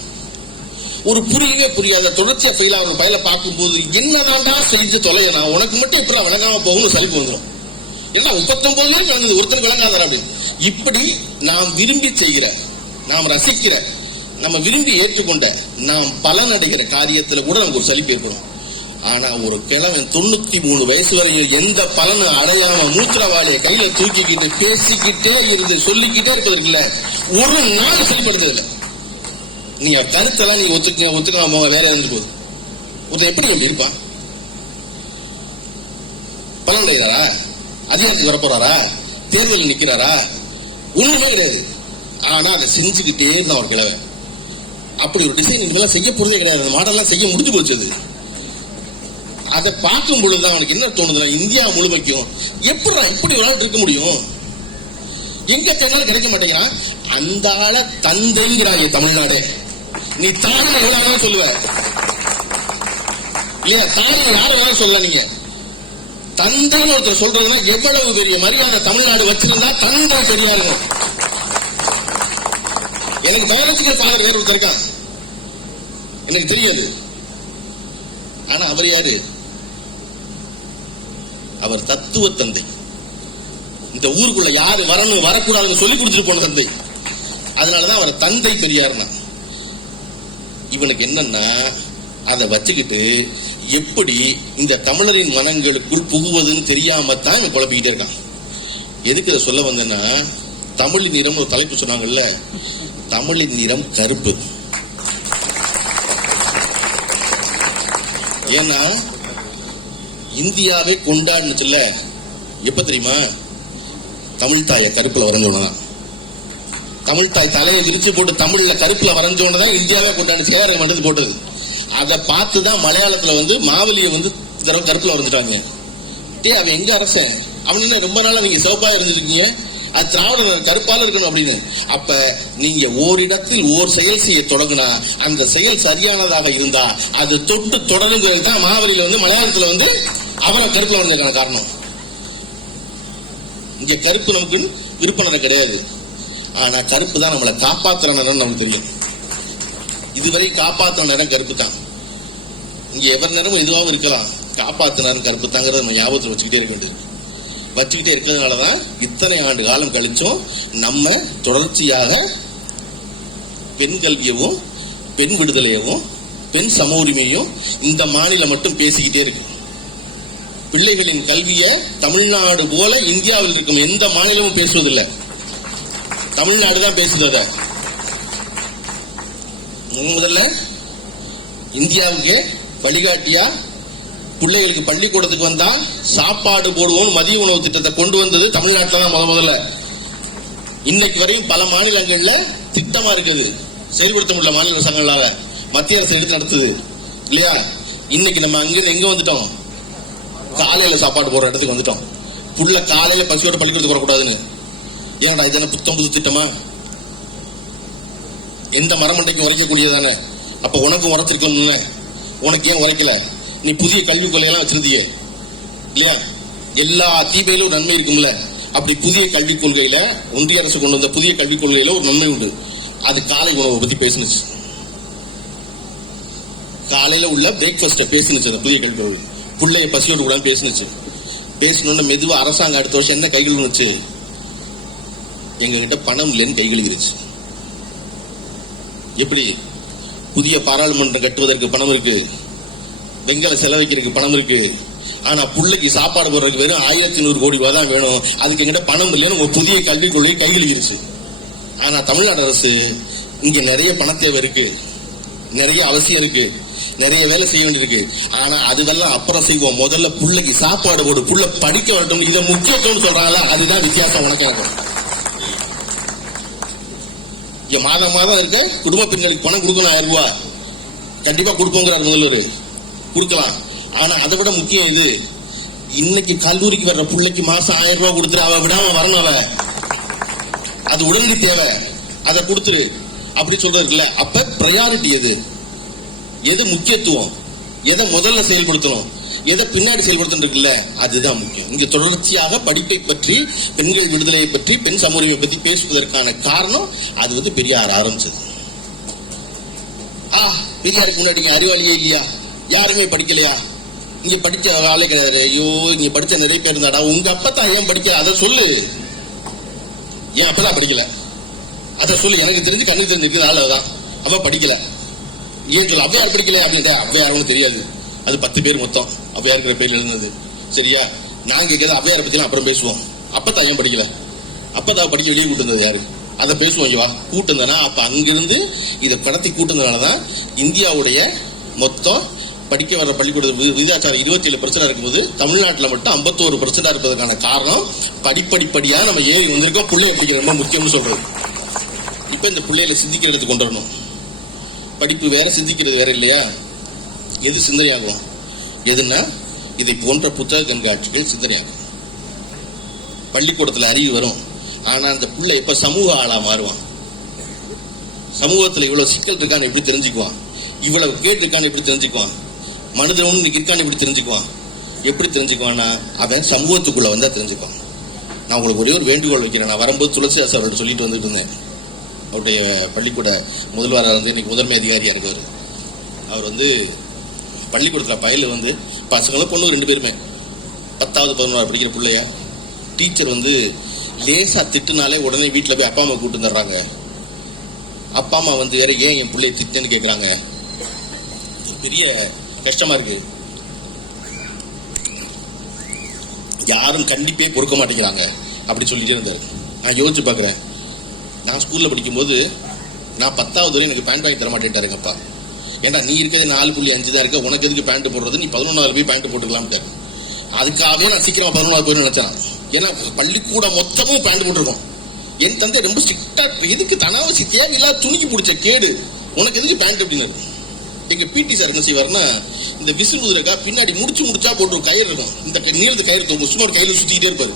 ஒரு புரியவே புரியாத தொடர்ச்சியா ஃபெயில் ஆகிற பயில பார்க்கும்போது என்னதான்டா செஞ்சு தொலைனா உனக்கு மட்டும் எப்படி விளங்காம போகணும் சலிப்பு வந்துடும். ஏன்னா 39 நடந்தது, ஒருத்தர் விளங்காதார் அப்படின்னு. இப்படி நாம் விரும்பி செய்கிற, நாம் ரசிக்கிற, நம்ம விரும்பி ஏற்றுக்கொண்ட, நாம் பலனடைகிற காரியத்துல கூட நமக்கு ஒரு சலிப்பு ஏற்படும். ஆனா ஒரு கிழவன் 93 வயசு வரையில் எந்த பலனும் அடையாம மூத்திரவாளியை கையில தூக்கிக்கிட்டு பேசிக்கிட்டே இருந்து சொல்லிக்கிட்டே இருக்கிறதுல ஒரு நாள் செயல்படுத்ததில்லை. நீங்க கருத்தெல்லாம் நீங்க ஒத்துக்கலாம் வேற இருந்து போகுது. ஒருத்தர் எப்படி அப்படி இருப்பான்? பலன் அடைகிறாரா? அதிகாரத்துக்கு வரப்போறாரா? தேர்தலில் நிக்கிறாரா? ஒண்ணுமே கிடையாது. ஆனா அதை செஞ்சுக்கிட்டே இருந்தான் ஒரு கிழவன். அப்படி ஒரு டிசைன் இனிமேலாம் செய்ய போறதே கிடையாது. அந்த மாடல்லாம் செய்ய முடிஞ்சு போச்சது. அதை பார்க்கும் பொழுதுதான் அவனுக்கு என்ன தோணுதுன்னா, இந்தியா முழுமைக்கும் எப்படி இப்படி ஒரு ஆள் இருக்க முடியும்? எங்க சொன்னாலும் கிடைக்க மாட்டேங்கிறான். அந்த ஆளை தந்தைங்கிறாங்க தமிழ்நாடே. நீ தானே எவ்வளவு சொல்லுவ இல்லையா? தானே யாரு வேணாலும் சொல்ல. நீங்க தந்தைன்னு ஒருத்தர் சொல்றதுன்னா எவ்வளவு பெரிய மரியாதை தமிழ்நாடு வச்சிருந்தா தந்தை பெரியாரு. எனக்கு பயாலஜிக்கல் ஃபாதர் வேற ஒருத்தர் இருக்கான், எனக்கு தெரியாது. ஆனா அவர் யாரு? அவர் தத்துவ தந்தை. இந்த ஊருக்குள்ள யாரு வரணும் வரக்கூடாதுன்னு சொல்லி கொடுத்துட்டு போன தந்தை. அதனாலதான் அவர் தந்தை பெரியார்னா. இவனுக்கு என்னன்னா, அதை வச்சுக்கிட்டு எப்படி இந்த தமிழரின் மனங்களுக்குள் புகுவதுன்னு தெரியாம தான் குழப்பிக்கிட்டே இருக்கான். எதுக்கு இதை சொல்ல வந்தேன்னா, தமிழின் நிறம் ஒரு தலைப்பு சொன்னாங்கல்ல, தமிழின் நிறம் கருப்பு. ஏன்னா இந்தியாவே கொண்டாடுச்சுல்ல, எப்ப தெரியுமா? தமிழ் தாய கருப்புல வரைஞ்சோன்னதான். தமிழ் தாய் தலையை விரிச்சு போட்டு தமிழ்ல கருப்புல வரைஞ்சோன்னதான் இந்தியாவே கொண்டாடுச்சு. சேவரை மண்டது போட்டது. அதை பார்த்துதான் மலையாளத்துல வந்து மாவலியை வந்து கருப்புல வரைஞ்சிட்டாங்க. அவன் எங்க அரசன்? அவன் ரொம்ப நாளா நீங்க சிவப்பா இருந்திருக்கீங்க, அது திராவிட கருப்பால இருக்கணும் அப்படின்னு. அப்ப நீங்க ஓரிடத்தில் ஓர் செயல் செய்ய தொடங்கினா அந்த செயல் சரியானதாக இருந்தா அது தொட்டு தொடருங்கிறது தான் மாவலியில வந்து மலையாளத்துல வந்து அவரை கருப்புல வந்ததுக்கான காரணம். இங்க கருப்பு நமக்கு விருப்பம் கிடையாது. ஆனா கருப்பு தான் நம்மளை காப்பாற்றுற நேரம் நமக்கு தெரியும். இதுவரை காப்பாற்றுற நேரம் கருப்பு தான். இங்க எவர் நேரமும் எதுவாகவும் இருக்கலாம், காப்பாற்று நேரம் கருப்பு தாங்கிறத நம்ம ஞாபகத்தில் வச்சுக்கிட்டே இருக்க வேண்டியது. வச்சுக்கிட்டே இருக்கிறதுனாலதான் இத்தனை ஆண்டு காலம் கழிச்சும் நம்ம தொடர்ச்சியாக பெண் கல்வியவும் பெண் விடுதலையவும் பெண் சம உரிமையும் இந்த மாநிலம் மட்டும் பேசிக்கிட்டே இருக்கு. பிள்ளைகளின் கல்வியை தமிழ்நாடு போல இந்தியாவில் இருக்கும் எந்த மாநிலமும் பேசுவதில்லை, தமிழ்நாடு தான் பேசுது. முதல்ல இந்தியாவுக்கு வழிகாட்டியா பிள்ளைகளுக்கு பள்ளிக்கூடத்துக்கு வந்தா சாப்பாடு போடுவோம் மதிய உணவு திட்டத்தை கொண்டு வந்தது தமிழ்நாட்டில் தான் முதல்ல. இன்னைக்கு வரையும் பல மாநிலங்கள்ல திட்டமா இருக்குது, செயல்படுத்த முடியல மாநில அரசாங்கங்களால, மத்திய அரசு எடுத்து நடத்துது இல்லையா. இன்னைக்கு நம்ம அங்கிருந்து எங்க வந்துட்டோம், காலையில சாப்பாடு போடுற இடத்துக்கு வந்துட்டோம். புள்ள காலையில பசியோட பள்ளிக்கூடத்துக்கு வரக்கூடாதுன்னு. ஏன்டா இது என்ன புத்தம் புது திட்டமா? எந்த மரமண்டைக்கும் உரைக்கக்கூடியதானே. அப்ப உனக்கும் உரைச்சிருக்கணும்னு, உனக்கு ஏன் உரைக்கல? நீ புதிய கல்விக் கொள்கையெல்லாம் வச்சிருந்தியே இல்லையா, எல்லா தீமையிலும் நன்மை இருக்கும்ல. அப்படி புதிய கல்விக் கொள்கையில ஒன்றிய அரசு கொண்டு வந்த புதிய கல்விக் கொள்கையில ஒரு நன்மை உண்டு. அது காலை உணவை பத்தி பேசுனுச்சு, காலையில உள்ள பிரேக்ஃபாஸ்ட பேசுனுச்சு. அந்த புதிய கல்விக் கொள்கை பிள்ளைய பசியோடு கூட பேசுனுச்சு. பேசணும்னு மெதுவா அரசாங்கம் அடுத்த வருஷம் என்ன கைகள் இருந்துச்சு, எங்க கிட்ட பணம் இல்லைன்னு கைகள் இருந்துச்சு. எப்படி புதிய பாராளுமன்றம் கட்டுவதற்கு பணம் இருக்கு, வெங்கல செலவைக்கிறதுக்கு பணம் இருக்கு, ஆனா புள்ளைக்கு சாப்பாடு போடுறதுக்கு வெறும் 1100 கோடி ரூபாய் தான் வேணும், அதுக்கு எங்கிட்ட பணம் இல்லைன்னு ஒரு புதிய கல்விக் கொள்கை கைகள் இருந்துச்சு. ஆனா தமிழ்நாடு அரசு இங்க நிறைய பண தேவை இருக்கு, நிறைய அவசியம் இருக்கு, நிறைய வேலை செய்ய வேண்டியிருக்கு. ஆனா அதுவெல்லாம் அப்புறம் செய்வோம், முதல்ல புள்ளைக்கு சாப்பாடு போடு, புள்ள படிக்க வரட்டும், இதை முக்கியத்துவம் சொல்றாங்களா, அதுதான் வித்தியாசம். உனக்கு இங்க மாதம் மாதம் இருக்க குடும்ப பெண்களுக்கு பணம் கொடுக்கணும், 1000 ரூபாய் கண்டிப்பா கொடுப்போங்கிறார் முதல்வர், கொடுக்கலாம். ஆனா அதை விட முக்கியம் இது, இன்னைக்கு கல்லூரிக்கு வர்ற பிள்ளைக்கு மாசம் 1000 ரூபாய் கொடுத்துரு, அவ விடாம வரணும், அவ அது உடனடி தேவை, அதை கொடுத்துரு அப்படி சொல்றதுல. அப்ப பிரையாரிட்டி எது, எது முக்கியத்துவம், எதை முதல்ல செயல்படுத்தணும், எதை பின்னாடி செயல்படுத்திருக்குல்ல, அதுதான் முக்கியம். இங்க தொடர்ச்சியாக படிப்பை பற்றி, பெண்கள் விடுதலையை பற்றி, பெண் சம உரிமை பற்றி பேசுவதற்கான காரணம் அது வந்து பெரியார் ஆரம்பிச்சது. பெரியாருக்கு முன்னாடி அறிவாளியே இல்லையா, யாருமே படிக்கலையா, இங்க படிச்ச ஆளே கிடையாது. ஐயோ இங்க படிச்ச நிறைய பேர் இருந்தாடா, உங்க அப்பத்தான் ஏன் படிக்கல, அதை சொல்லு. ஏன் அப்பதான் படிக்கல, அதை சொல்லு. எனக்கு தெரிஞ்சு கண்ணு தெரிஞ்சிருக்கு ஆளுதான், அவ படிக்கல. ஏன் சொல்ல அவ்வையார் படிக்கல அப்படின்ட்டு, அவ்வையாருன்னு தெரியாது, அது 10 பேர் மொத்தம் அவ்வையாருக்கிற பேர்ல இருந்தது. சரியா, நாங்க கேட்கறது அவ்வையாரை பத்தி அப்புறம் பேசுவோம். அப்பதான் ஏன் படிக்கல, அப்பதான் படிக்க வெளியே கூட்டு வந்தது யாரு, அதை பேசுவோம். இவா கூட்டு இருந்தனா, அப்ப அங்கிருந்து இதை கடத்தி கூட்டுனாலதான் இந்தியாவுடைய மொத்தம் படிக்க வர பள்ளிக்கூட விகிதாச்சாரம் 27% இருக்கும்போது தமிழ்நாட்டில் மட்டும் 51% இருப்பதற்கான காரணம் படிப்படிப்படியா நம்ம ஏறி வந்திருக்கோம். பிள்ளைய படிக்கிற ரொம்ப முக்கியம்னு சொல்றது. இப்ப இந்த பிள்ளைகளை சிந்திக்கிறதுக்கு கொண்டு வரணும். படிப்பு வேற, சிந்திக்கிறது வேற இல்லையா. எது சிந்தனையாகும், எதுன்னா இதை போன்ற புத்தக கண்காட்சிகள் சிந்தனையாகும். பள்ளிக்கூடத்துல அறிவு வரும், ஆனா அந்த பிள்ளை எப்ப சமூக ஆளா மாறுவான், சமூகத்துல இவ்வளவு சிக்கல் இருக்கான்னு எப்படி தெரிஞ்சுக்குவான், இவ்வளவு கேட்டு இருக்கான்னு எப்படி தெரிஞ்சுக்குவான், மனிதன் ஒன்று இருக்கான்னு எப்படி தெரிஞ்சுக்குவான். எப்படி தெரிஞ்சுக்குவான்னா அவன் சமூகத்துக்குள்ள வந்தா தெரிஞ்சுக்குவான். நான் உங்களுக்கு ஒரே ஒரு வேண்டுகோள் வைக்கிறேன். நான் வரும்போது துளசிதாஸ் அவர்கிட்ட சொல்லிட்டு வந்துட்டு இருந்தேன். அவருடைய பள்ளிக்கூட முதல்வராக வந்து இன்னைக்கு முதன்மை அதிகாரியா இருக்காரு. அவர் வந்து பள்ளிக்கூடத்துல பயில வந்து பசங்களும் பொண்ணு 2 பேருமே 10வது 11வது படிக்கிற பிள்ளையா, டீச்சர் வந்து லேசா திட்டுனாலே உடனே வீட்டுல போய் அப்பா அம்மா கூட்டு வந்துடுறாங்க. அப்பா அம்மா வந்து வேற ஏன் என் பிள்ளைய திட்டுன்னு கேட்கறாங்க. பெரிய கஷ்டமா இருக்கு. யாரும் கண்டிப்பே பொறுக்க மாட்டேங்கிறாங்க அப்படி சொல்லிட்டே இருந்தாரு. நான் யோசிச்சு பாக்குறேன், நான் ஸ்கூல்ல படிக்கும்போது நான் 10வது வரை எனக்கு பேண்ட் வாங்கி தர மாட்டேன்ட்டாரு எங்க அப்பா. ஏன்டா நீ இருக்கிறது 4.5 தான் இருக்க, உனக்கு எதுக்கு பேண்ட் போடுறது, நீ 11வது போய் பேண்ட் போட்டுக்கலாம்ட்டாரு. அதுக்காகவே நான் சீக்கிரமா 11வது போய் நினைச்சேன். ஏன்னா பள்ளிக்கூட மொத்தமும் பேண்ட் போட்டிருக்கோம். என் தந்தை ரொம்ப ஸ்ட்ரிக்டா, எதுக்கு தனாவசி தேவையில்லாத துணிக்கு பிடிச்ச கேடு, உனக்கு எதுக்கு பேண்ட் அப்படின்னு. எங்க பிடி சார் என்ன செய்வாருன்னா, இந்த விசில் ஊதுறக்கா பின்னாடி முடிச்சா போட்டு ஒரு கயிறு இருக்கும், இந்த நீளத்து கயிறு தூக்கும், சும்மா ஒரு கையில சுத்திக்கிட்டே இருப்பாரு.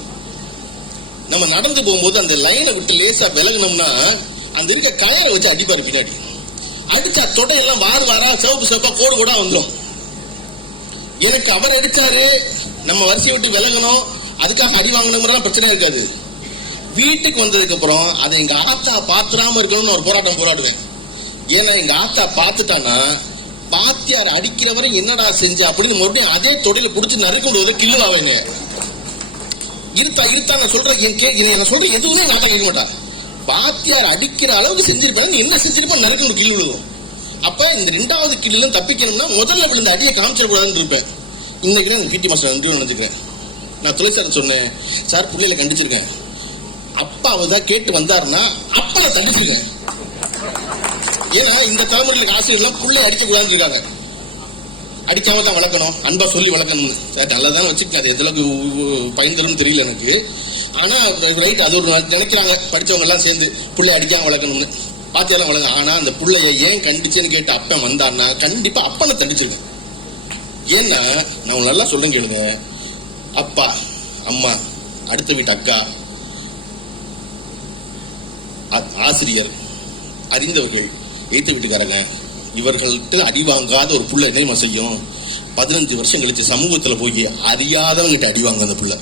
நம்ம நடந்து போகும்போது அந்த லைனை விட்டு லேசா விலகினோம்னா அந்த இருக்க கலரை வச்சு அடிப்பாரு பின்னாடி. அடிச்சா தொடையெல்லாம் வார வாரா சிவப்பு சிவப்பா கோடு கூட வந்துடும். எனக்கு அவர் அடிச்சாரு, நம்ம வரிசையை விட்டு விலகணும், அதுக்காக அடி வாங்கணும்லாம் பிரச்சனை இருக்காது. வீட்டுக்கு வந்ததுக்கு அப்புறம் அதை எங்க ஆத்தா பாத்துறாம இருக்கணும்னு ஒரு போராட்டம் போராடுவேன். ஏன்னா எங்க ஆத்தா பாத்துட்டானா பாத்தியார் அடிக்கிறவரை என்னடா செஞ்ச அப்படின்னு மறுபடியும் அதே தொடையில புடிச்சு நறுக்கொண்டு கிள்ளுவாங்க. இருத்தா நான் சொல்றேன் எதுவுமே நாட்டை கேட்க மாட்டான். பாத்தியார் அடிக்கிற அளவுக்கு செஞ்சிருப்பேன், நீ என்ன செஞ்சிருப்ப நறுக்கொண்டு கிள்ளி விழுவும். அப்ப இந்த 2வது கிள்ளிலும் தப்பிக்கணும்னா முதல்ல விழுந்த அடியை காமிச்சிடக்கூடாதுன்னு இருப்பேன். இன்னைக்கு நான் பிடி மாஸ்டர் நன்றி நினைச்சுக்கிறேன். நான் துளை சார் சொன்னேன், சார் பிள்ளையில கண்டிச்சிருக்கேன், அப்பாவதான் கேட்டு வந்தாருன்னா அப்ப நான் தண்டிச்சிருக்கேன். ஏன்னா இந்த தலைமுறையில ஆசிரியர்லாம் புள்ளை அடிக்க கூடாதுன்னு இருக்காங்க. அடிக்காம தான் வளர்க்கணும், அன்பா சொல்லி வளர்க்கணும். நல்லதானே வச்சுருக்கேன், அது எந்த அளவுக்கு பயன்படும் தெரியல எனக்கு. ஆனா ரைட், அது ஒரு நினைக்கிறாங்க படிச்சவங்க எல்லாம் சேர்ந்து புள்ளை அடிக்காம வளர்க்கணும்னு. பாத்தியெல்லாம் வளர்க்க. ஆனா அந்த புள்ளைய ஏன் கண்டிச்சுன்னு கேட்டு அப்பன் வந்தான்னா கண்டிப்பா அப்பனை தண்டிச்சிருக்கேன். ஏன்னா நான் நல்லா சொல்லுங்க கேளுங்க, அப்பா அம்மா அடுத்த வீட்டு அக்கா ஆசிரியர் அறிந்தவர்கள் எய்த்த வீட்டுக்காரங்க இவர்கள்ட்ட அடி வாங்காத ஒரு புள்ள என்ன செய்யும்? 15 வருஷம் கழிச்சு சமூகத்துல போய் அறியாதவங்கிட்ட அடி வாங்க. அந்த புள்ள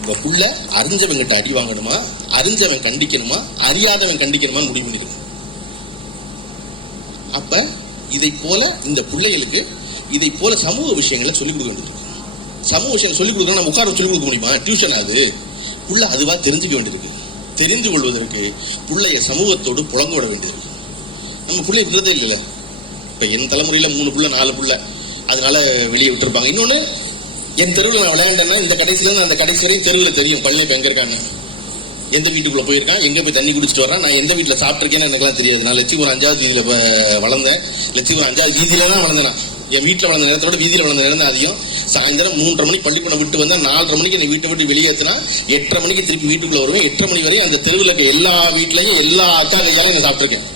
இந்த புள்ள அறிஞ்சவங்கிட்ட அடி வாங்கணுமா, அறிஞ்சவன் கண்டிக்கணுமா, அறியாதவன் கண்டிக்கணுமா முடிவு பண்ணிக்கணும். அப்ப இதை போல இந்த பிள்ளைகளுக்கு இதை போல சமூக விஷயங்களை சொல்லிக் கொடுக்க வேண்டியது. சமூக விஷயம் சொல்லிக் கொடுக்க நம்ம உட்கார சொல்லிக் கொடுக்க முடியுமா? டியூஷன் அது புள்ள அதுவா தெரிஞ்சுக்க வேண்டியிருக்கு. தெரிந்து கொள்வதற்கு பிள்ளைய சமூகத்தோடு புழங்க விட வேண்டியிருக்கு. நம்ம பிள்ளை விடுறதே இல்லைல்ல. இப்ப என் தலைமுறையில 3 புள்ள 4 புள்ள அதனால வெளியே விட்டுருப்பாங்க. இன்னொன்னு, என் தெருவில் நான் விளையாண்டேன்னா இந்த கடைசியில அந்த கடைசி வரையும் தெருவில் தெரியும் பள்ளி எங்க இருக்கான்னு, எந்த வீட்டுக்குள்ள போயிருக்கான், எங்க போய் தண்ணி குடிச்சிட்டு வரான், நான் எந்த வீட்டுல சாப்பிட்டிருக்கேன்னு எனக்குலாம் தெரியாது. நான் லட்சுமி 5வது வீதியில வளர்ந்தேன். லட்சுமி 5வது வீதியில தான் வளர்ந்தேன். என் வீட்டுல வளர்ந்த நேரத்தோட வீதியில வளர்ந்த நேரம் தான் அதிகம். சாயந்தரம் 3:30 மணிக்கு பள்ளிக்கூடம் விட்டு வந்தா 4:30 மணிக்கு என்னை வீட்டை விட்டு வெளியேற்றினா 8:30 மணிக்கு திருப்பி வீட்டுக்குள்ள வருவேன். 8:30 மணி வரை அந்த தெருவில் இருக்க எல்லா வீட்லயும் எல்லா அக்கா கையாலும் நான் சாப்பிட்டிருக்கேன்.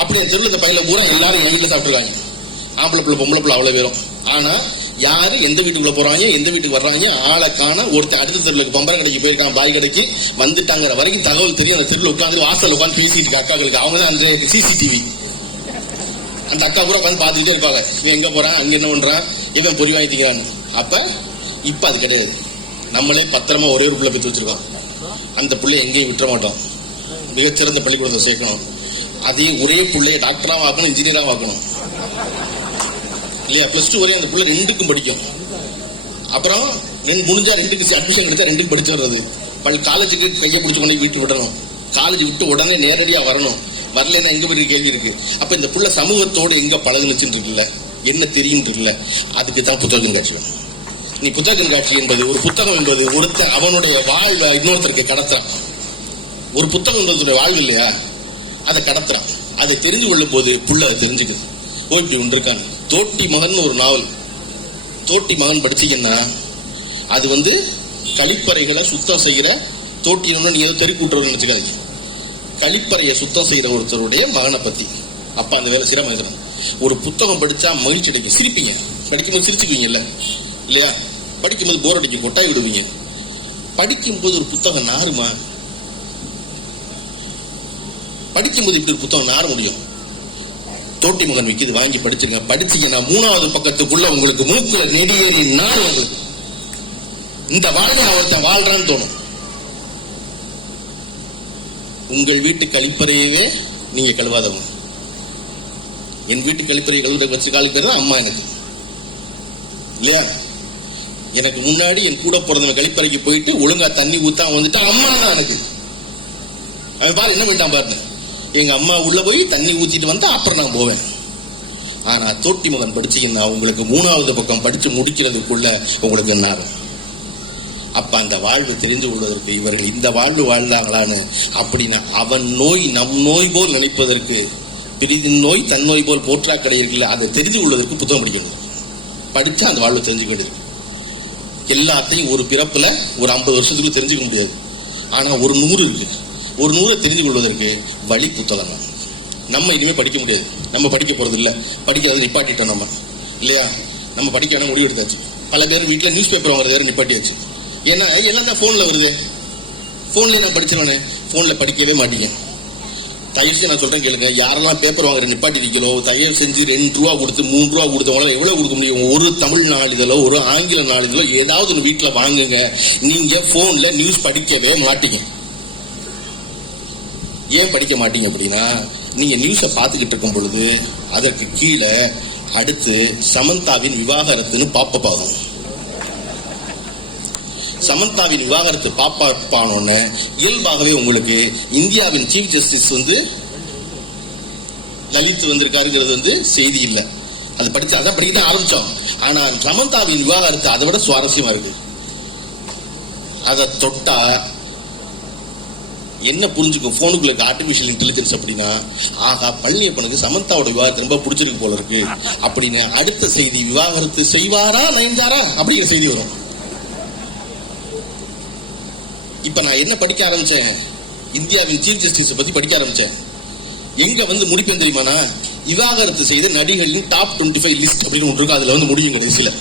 அப்படி அந்த தெருவில் இந்த பையில பூரா எல்லாரும் என் வீட்டுல சாப்பிட்டுருக்காங்க. ஆம்பளை பிள்ளை பொம்பளை பிள்ளை அவ்வளவு பேரும். ஆனா யாரு எந்த வீட்டுக்குள்ள போறாங்க, எந்த வீட்டுக்கு வர்றாங்க, ஆளை காண. ஒருத்தர் அடுத்த தெருவுக்கு பம்பரம் கடைக்கு போயிருக்கான், பாய் கடைக்கு வந்துட்டாங்கிற வரைக்கும் தகவல் தெரியும். அந்த தெருவில் உட்காந்து வாசல் உட்காந்து பேசிட்டு இருக்க அக்காக்களுக்கு அவங்க தான் அந்த சிசிடிவி. அந்த அக்கா பூரா உட்காந்து பார்த்துக்கிட்டே இருப்பாங்க, இவன் எங்க போறான், அங்க என்ன பண்றான், இவன் பொறி வாங்கிக்கிறான்னு. அப்ப இப்ப அது கிடையாது. நம்மளே பத்திரமா ஒரே ஒரு பிள்ளை பெற்று வச்சிருக்கோம். அந்த பிள்ளை எங்கேயும் விட்டுற மாட்டோம். மிகச்சிறந்த பள்ளிக்கூடத்தை சேர்க்கணும். அதையும் ஒரே பிள்ளைய டாக்டராகவும் ஆக்கணும், இன்ஜினியராகவும் ஆக்கணும் இல்லையா? +2 வரையும் அந்த பிள்ளை 2க்கும் படிக்கும். அப்புறம் முடிஞ்சா 2க்கு அட்மிஷன் கிடைச்சா 2க்கு படிச்சு வர்றது. காலேஜுக்கு கையை பிடிச்சி கொண்டு வீட்டு விடணும். காலேஜ் விட்டு உடனே நேரடியா வரணும். வரலன்னா எங்க போய் கேள்வி இருக்கு. அப்ப இந்த புள்ள சமூகத்தோடு எங்க பழகுனுச்சுன்னு இருக்குல்ல, என்ன தெரியும் இருக்குல்ல, அதுக்கு தான் புத்தக கண்காட்சி. நீ புத்தக கண்காட்சி என்பது, ஒரு புத்தகம் என்பது ஒருத்தன் அவனுடைய வாழ்வை இன்னொருத்தருக்கு கடத்துறான். ஒரு புத்தகம் என்பது வாழ்வு இல்லையா, அதை கடத்துறான். அதை தெரிஞ்சு கொள்ளும் போது புள்ள அதை தெரிஞ்சுக்குது. ஓ இப்படி ஒன்று இருக்கான். தோட்டி மகன் ஒரு நாவல், தோட்டி மகன் படிச்சீங்கன்னா அது கழிப்பறைகளை சுத்தம் செய்யற தோட்டி நீ ஏதோ தெருக்கூட்டுறதுன்னு நினைச்சுக்காது. கழிப்பறையை சுத்தம் செய்யற ஒருத்தருடைய மகனை பத்தி. அப்ப அந்த வேலை சிரமம் இருக்கணும். ஒரு புத்தகம் படிச்சா மகிழ்ச்சி அடைக்கும், சிரிப்பீங்க. படிக்கும்போது சிரிச்சுக்குவீங்கல்ல இல்லையா? படிக்கும்போது போர் அடிக்கும், கொட்டாய் விடுவீங்க. படிக்கும்போது ஒரு புத்தகம் நாருமா? படிக்கும்போது இப்படி ஒரு புத்தகம் நார முடியும்? தோட்டி மகன் விற்கிது, வாங்கி படிச்சுங்க. படிச்சீங்கன்னா 3வது பக்கத்துக்குள்ள உங்களுக்கு மூக்குல நெடியேறி நார் உங்களுக்கு இந்த வாழ்க்கை ஒருத்தன் வாழ்றான்னு தோணும். உங்கள் வீட்டு கழிப்பறையவே நீங்க கழுவாதவங்க. என் வீட்டு கழிப்பறையை கழுவுற வச்சு காலி பேர் தான் அம்மா எனக்கு இல்லையா? எனக்கு முன்னாடி என் கூட பிறந்தவன் கழிப்பறைக்கு போயிட்டு ஒழுங்கா தண்ணி ஊத்தாம வந்துட்டா அம்மா தான் எனக்கு. அவன் பாரு என்ன பண்ணிட்டான் பாருங்க, எங்க அம்மா உள்ள போய் தண்ணி ஊத்திட்டு வந்தா அப்புறம் நான் போவேன். ஆனா தோட்டி மகன் படிச்சீங்கன்னா உங்களுக்கு 3வது பக்கம் படிச்சு முடிக்கிறதுக்குள்ள உங்களுக்கு நேரம். அப்ப அந்த வாழ்வு தெரிந்து கொள்வதற்கு இவர்கள் இந்த வாழ்வு வாழ்ந்தாங்களான்னு அப்படின்னா அவன் நோய் நம் நோய் போல் நினைப்பதற்கு, பிரிதின் நோய் தன் நோய் போல் போற்றா கிடையாது. அதை தெரிந்து கொள்வதற்கு புத்தகம் படிக்கணும். படிச்சா அந்த வாழ்வு தெரிஞ்சுக்கிட்டு இருக்கு. எல்லாத்தையும் ஒரு பிறப்புல ஒரு 50 வருஷத்துக்கு தெரிஞ்சுக்க முடியாது. ஆனா ஒரு 100 இருக்கு. ஒரு 100 தெரிந்து கொள்வதற்கு வழி புத்தகம் தான். நம்ம இனிமே படிக்க முடியாது, நம்ம படிக்க போறது இல்லை. படிக்கிறது நிப்பாட்டிட்டோம் நம்ம இல்லையா? நம்ம படிக்க முடிவு எடுத்தாச்சு. பல பேர் வீட்டில் நியூஸ் பேப்பர் வாங்குறது வேற நிப்பாட்டியாச்சு. ஏன்னா எல்லாம் தான் ஃபோனில் வருது. ஃபோனில் நான் படிச்சிருவேனே, ஃபோனில் படிக்கவே மாட்டீங்க. தயவு செஞ்சு நான் சொல்றேன் கேளுங்க, யாரெல்லாம் பேப்பர் வாங்குற நிப்பாட்டிருக்கீங்களோ தயவு செஞ்சு 2 ரூபா கொடுத்து 3 ரூபா கொடுத்தவங்களால எவ்வளவு கொடுக்க முடியும்? ஒரு தமிழ் நாளிதழோ ஒரு ஆங்கில நாளிதழோ ஏதாவது ஒரு வீட்டில் வாங்குங்க. நீங்க போன்ல நியூஸ் படிக்கவே மாட்டீங்க. ஏன் படிக்க மாட்டீங்க அப்படின்னா, நீங்க நியூஸை பார்த்துக்கிட்டு இருக்கும் பொழுது அதற்கு கீழே அடுத்து சமந்தாவின் விவாகரத்துன்னு பாப்பப் ஆகும். சமந்தாவின் விவாகரத்து பாப்பானோன்னு இயல்பாகவே உங்களுக்கு இந்தியாவின் சீஃப் ஜஸ்டிஸ் லலித் வந்திருக்காருங்கிறது செய்தி இல்லை. அது படிச்சு அதான் படிக்கதான் ஆரம்பிச்சோம். ஆனா சமந்தாவின் விவாகரத்து அதை விட சுவாரஸ்யமா இருக்கு. அதை தொட்டா என்ன புரிஞ்சுக்கும்? போனுக்குள்ள ஆர்டிபிஷியல் இன்டெலிஜென்ஸ் அப்படின்னா, ஆகா பழனியப்பனுக்கு சமந்தாவோட விவாகரத்து ரொம்ப பிடிச்சிருக்கு போல இருக்கு அப்படின்னு அடுத்த செய்தி விவாகரத்து செய்வாரா நயன்தாரா அப்படிங்கிற செய்தி வரும். இப்ப நான் என்ன படிக்க ஆரம்பிச்சேன்? இந்தியாவின் சீஃப் ஜஸ்டிஸ் பத்தி படிக்க ஆரம்பிச்சேன். எங்க முடிப்பேன் தெரியுமானா, விவாகரத்து செய்த நடிகர்களின் டாப் 25 லிஸ்ட் அப்படின்னு ஒன்று இருக்கு. அதுல முடியும் கடைசியில.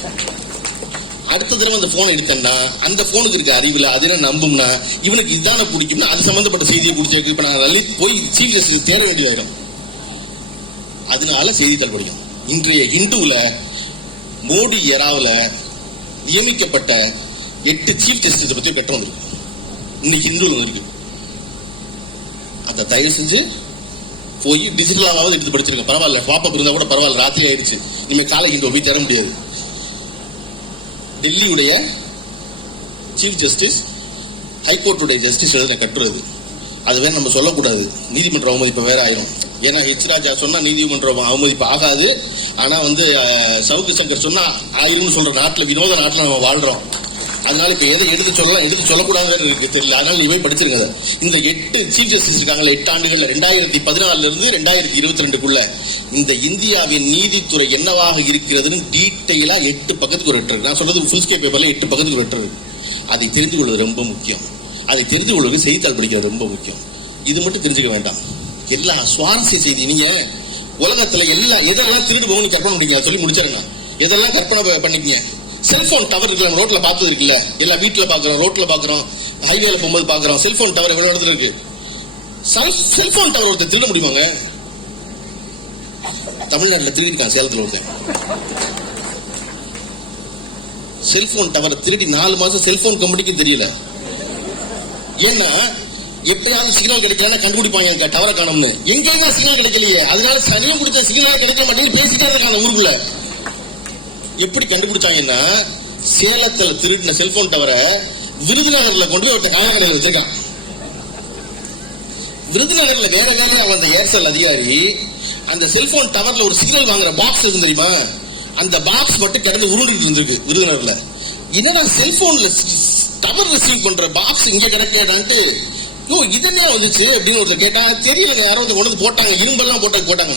அடுத்த தடவை அந்த போன் எடுத்தேன்னா அந்த போனுக்கு இருக்க அறிவுல அதுல நம்பும்னா இவனுக்கு இதான பிடிக்கும்னா அது சம்பந்தப்பட்ட செய்தியை பிடிச்சிருக்கு. இப்ப நான் லலித் போய் சீஃப் ஜஸ்டிஸ் தேட வேண்டியதாயிடும். அதனால செய்தித்தாள் படிக்கும். இன்றைய ஹிந்துல மோடி எராவுல நியமிக்கப்பட்ட 8 சீஃப் ஜஸ்டிஸ் பத்தி கட்டம் வந்திருக்கு. இன்னைக்கு ஹிந்துல இருக்கு. அதை தயவு செஞ்சு போய் டிஜிட்டலாவது எடுத்து படிச்சிருக்கேன். பரவாயில்ல, பாப்பப் இருந்தா கூட பரவாயில்ல, ராத்திரி ஆயிடுச்சு. இனிமே காலை ஹிந்து போய் தர முடியாது. டெல்லியுடைய சீஃப் ஜஸ்டிஸ் ஹைகோர்ட்டுடைய ஜஸ்டிஸ் எழுதின கட்டுறது அது வேற நம்ம சொல்லக்கூடாது. நீதிமன்ற அவமதிப்பு வேற ஆயிரும். ஏன்னா ஹெச் ராஜா சொன்னா நீதிமன்ற அவமதிப்பு ஆகாது. ஆனா சவுக்கு சங்கர் சொன்னா ஆயிரும்னு சொல்ற நாட்டுல, வினோத நாட்டுல நம்ம வாழ்றோம். அதனால இப்ப எதை எடுத்து சொல்லலாம் எடுத்து சொல்லக்கூடாதுன்னு இருக்கு தெரியல. அதனால நீ போய் படிச்சிருங்க. இந்த 8 சீஃப் ஜஸ்டிஸ் இருக்காங்களா 8 ஆண்டுகள்ல 2014 இருந்து 2022க்குள்ள இந்த இந்தியாவின் நீதித்துறை என்னவாக இருக்கிறதுன்னு டீட்டெயிலா 8 பக்கத்துக்கு ஒரு லெட்டர் இருக்கு. நான் சொல்றது ஃபுல் ஸ்கேப் பேப்பர்ல 8 பக்கத்துக்கு ஒரு லெட்டர் இருக்கு. அதை தெரிந்து கொள்வது ரொம்ப முக்கியம். அதை தெரிந்து கொள்வது செய்தித்தாள் படிக்கிறது ரொம்ப முக்கியம். இது மட்டும் தெரிஞ்சுக்க வேண்டாம். எல்லா சுவாரஸ்ய செய்தி நீங்க உலகத்துல எதெல்லாம் திருடு போகணும்னு கற்பனை பண்ணிக்கலாம் சொல்லி முடிச்சிருங்க. எதெல்லாம் கற்பனை பண்ணிக்கங்க. செல்போன் டவர் இருக்குல்ல, ரோட்ல பார்த்தது இருக்குல்ல, எல்லா வீட்டுல பாக்குறோம், ரோட்ல பாக்குறோம், ஹைவேல போகும்போது பாக்குறோம். செல்போன் டவர் எவ்வளவு இடத்துல இருக்கு? செல்போன் டவர் ஒருத்தர் திருட முடியுமாங்க? தமிழ்நாட்டில் திருடிருக்கான். சேலத்தில் ஒருத்தன் செல்போன் டவர் திருடி 4 மாசம் செல்போன் கம்பெனிக்கு தெரியல. ஏன்னா எப்பயாவது சிக்னல் கிடைக்கலன்னா கண்டுபிடிப்பாங்க டவரை காணும்னு. எங்கேயுமே சிக்னல் கிடைக்கலையே, அதனால சனியும் பிடிச்ச சிக்னல் கிடைக்க மாட்டேங்குது பேசிட்டே இருக்காங்க ஊருக்குள்ள. எப்படி கண்டுபிடிச்சாங்கன்னா, சேலத்துல திருடின செல்போன் டவரை விருதுநகர்ல கொண்டு போய் ஒருத்தர் காயக்கடையில் வச்சிருக்கான். விருதுநகர்ல வேற அந்த ஏர்செல் அதிகாரி அந்த செல்போன் டவர்ல ஒரு சிக்னல் வாங்குற பாக்ஸ் இருக்கு தெரியுமா, அந்த பாக்ஸ் மட்டும் கிடந்து உருண்டிட்டு இருந்திருக்கு விருதுநகர்ல. என்னடா செல்போன்ல டவர் ரிசீவ் பண்ற பாக்ஸ் இங்க கிடக்கேடான்ட்டு இதனே வந்துச்சு அப்படின்னு ஒருத்தர் கேட்டா, தெரியல யாரோ கொண்டு வந்து போட்டாங்க, இரும்பெல்லாம் போட்டாங்க.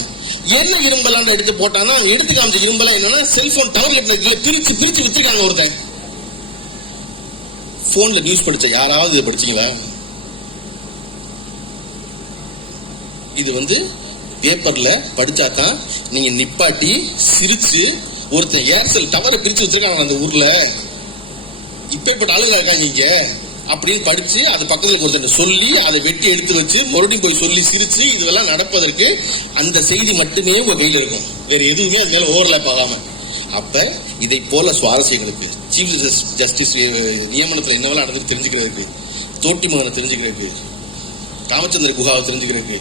என்ன இரும்பெல்லாம் எடுத்து போட்டாங்கன்னா, எடுத்து காமிச்ச இரும்பெல்லாம் என்னன்னா செல்போன் டவர்ல பிரிச்சு வச்சிருக்காங்க ஒருத்தன். போன்ல நியூஸ் படிச்ச யாராவது இதை படிச்சீங்களா? இது பேப்பர்ல படிச்சாதான் நீங்க நிப்பாட்டி சிரிச்சு ஒருத்தன் ஏர்செல் டவரை பிரிச்சு வச்சிருக்காங்க அந்த ஊர்ல, இப்பேற்பட்ட ஆளுங்க இருக்காங்க இங்க அப்படின்னு படிச்சு அது பக்கத்துல ஒருத்தன் சொல்லி அதை வெட்டி எடுத்து வச்சு மறுபடியும் போய் சொல்லி சிரிச்சு இதெல்லாம் நடப்பதற்கு அந்த செய்தி மட்டுமே உங்க கையில இருக்கும். வேற எதுவுமே அது மேல ஓவர்லாப் ஆகாம. அப்ப இதை போல சுவாரஸ்யங்களுக்கு சீஃப் ஜஸ்டிஸ் நியமனத்துல என்னவெல்லாம் நடந்து தெரிஞ்சுக்கிறதுக்கு, தோட்டி மகனை தெரிஞ்சுக்கிறதுக்கு, ராமச்சந்திர குஹாவை தெரிஞ்சுக்கிறதுக்கு,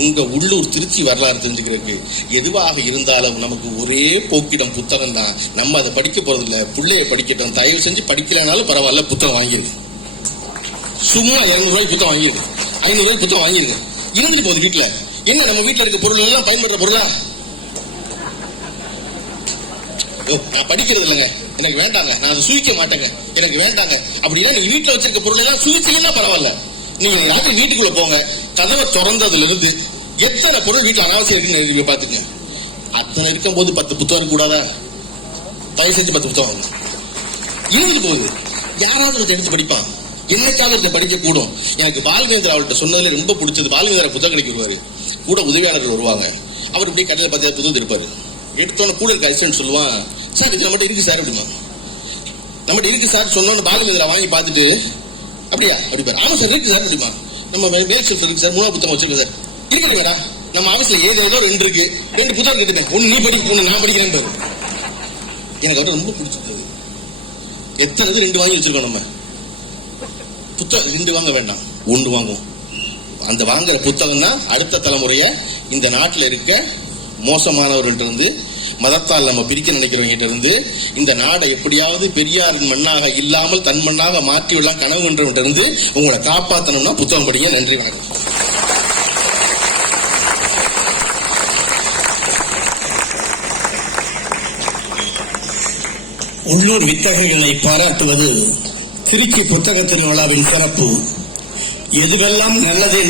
உங்க உள்ளூர் திருச்சி வரலாறு தெரிஞ்சுக்கிறதுக்கு, எதுவாக இருந்தாலும் நமக்கு ஒரே போக்கிடம் புத்தகம் தான். நம்ம அதை படிக்க போறது இல்ல, பிள்ளைய படிக்கட்டும். தயவு செஞ்சு படிக்கலனாலும் பரவாயில்ல, புத்தகம் வாங்கிருக்கு. சும்மா 200 ரூபாய்க்கு புத்தகம் வாங்கிருக்கு, 500 ரூபாய்க்கு புத்தகம் வாங்கிருக்கு. இருந்துட்டு போகுது வீட்டுல. என்ன நம்ம வீட்டுல இருக்க பொருள் எல்லாம் பயன்படுற பொருளா? நான் படிக்கிறது இல்லைங்க, எனக்கு வேண்டாங்க, நான் அதை சுவிக்க மாட்டேங்க, எனக்கு வேண்டாங்க அப்படின்னா நீங்க வீட்டுல வச்சிருக்க பொருள் எல்லாம் சுவிச்சிங்கன்னா பரவாயில்ல. நீங்க ராத்திரி வீட்டுக்குள்ள போங்க, கதவை திறந்ததுல இருந்து எத்தனை பொருள் வீட்டுல அனாவசியம் இருக்குன்னு பாத்துக்கங்க. அத்தனை இருக்கும் போது 10 புத்தகம் இருக்க கூடாதா? தயவு செஞ்சு 10 புத்தகம் இருந்துட்டு போகுது. யாராவது எடுத்து படிப்பான், என்னைக்காவது இதை படிக்க கூடும். எனக்கு பாலவேந்திரா அவர்கிட்ட சொன்னதுல ரொம்ப பிடிச்சது, பாலவேந்திரா புத்தகம் கிடைக்க வருவாரு, கூட உதவியாளர்கள் வருவாங்க. அவர் இப்படியே கடையில் 10 புத்தகம் இருப்பாரு. எடுத்தோன்னு கூட இருக்க அசிஸ்டன்ட் சொல்லுவான், சார் இதுல மட்டும் இருக்கு சார் அப்படிமா. நம்மகிட்ட இருக்கு சார் சொன்னோன்னு பாலுமந்திரா வாங்கி பார்த்துட்டு அப்படியா அப்படி பாரு, ஆமா சார் இருக்கு சார் அப்படிமா, நம்ம மேல் செல்ஃப் இருக்கு சார், 3 புத்தகம் வச்சிருக்கேன் சார், இருக்குதுடா நம்ம ஆபீஸ்ல ஏதோ 2 இருக்கு, 2 புத்தகம் கேட்டுட்டேன், ஒன்னு நீ படி ஒன்னு நான் படிக்கிறேன் பாரு. எனக்கு அவரை ரொம்ப பிடிச்சிருந்தது. எத்தனை 2 வாங்கி வச்சிருக்கோம் நம்ம புத்தகம், 2 வாங்க வேண்டாம் 1 வாங்குவோம். அந்த வாங்குற புத்தகம் தான் அடுத்த தலைமுறைய இந்த நாட்டில் இருக்க மோசமானவர்கள்ட்ட இருந்து, மதத்தால் நம்ம பிரிக்க நினைக்கிறவங்கிட்ட இருந்து, இந்த நாடை எப்படியாவது பெரியாரின் மண்ணாக இல்லாமல் தன் மண்ணாக மாற்றியுள்ள கனவு என்றவங்கிட்ட இருந்து உங்களை காப்பாற்றணும்னா புத்தகம் படிங்க. நன்றி, வணக்கம். உள்ளூர் வித்தகர்களை பாராட்டுவது திருச்சி புத்தக திருவிழாவின் சிறப்பு. எதுவெல்லாம் நல்லது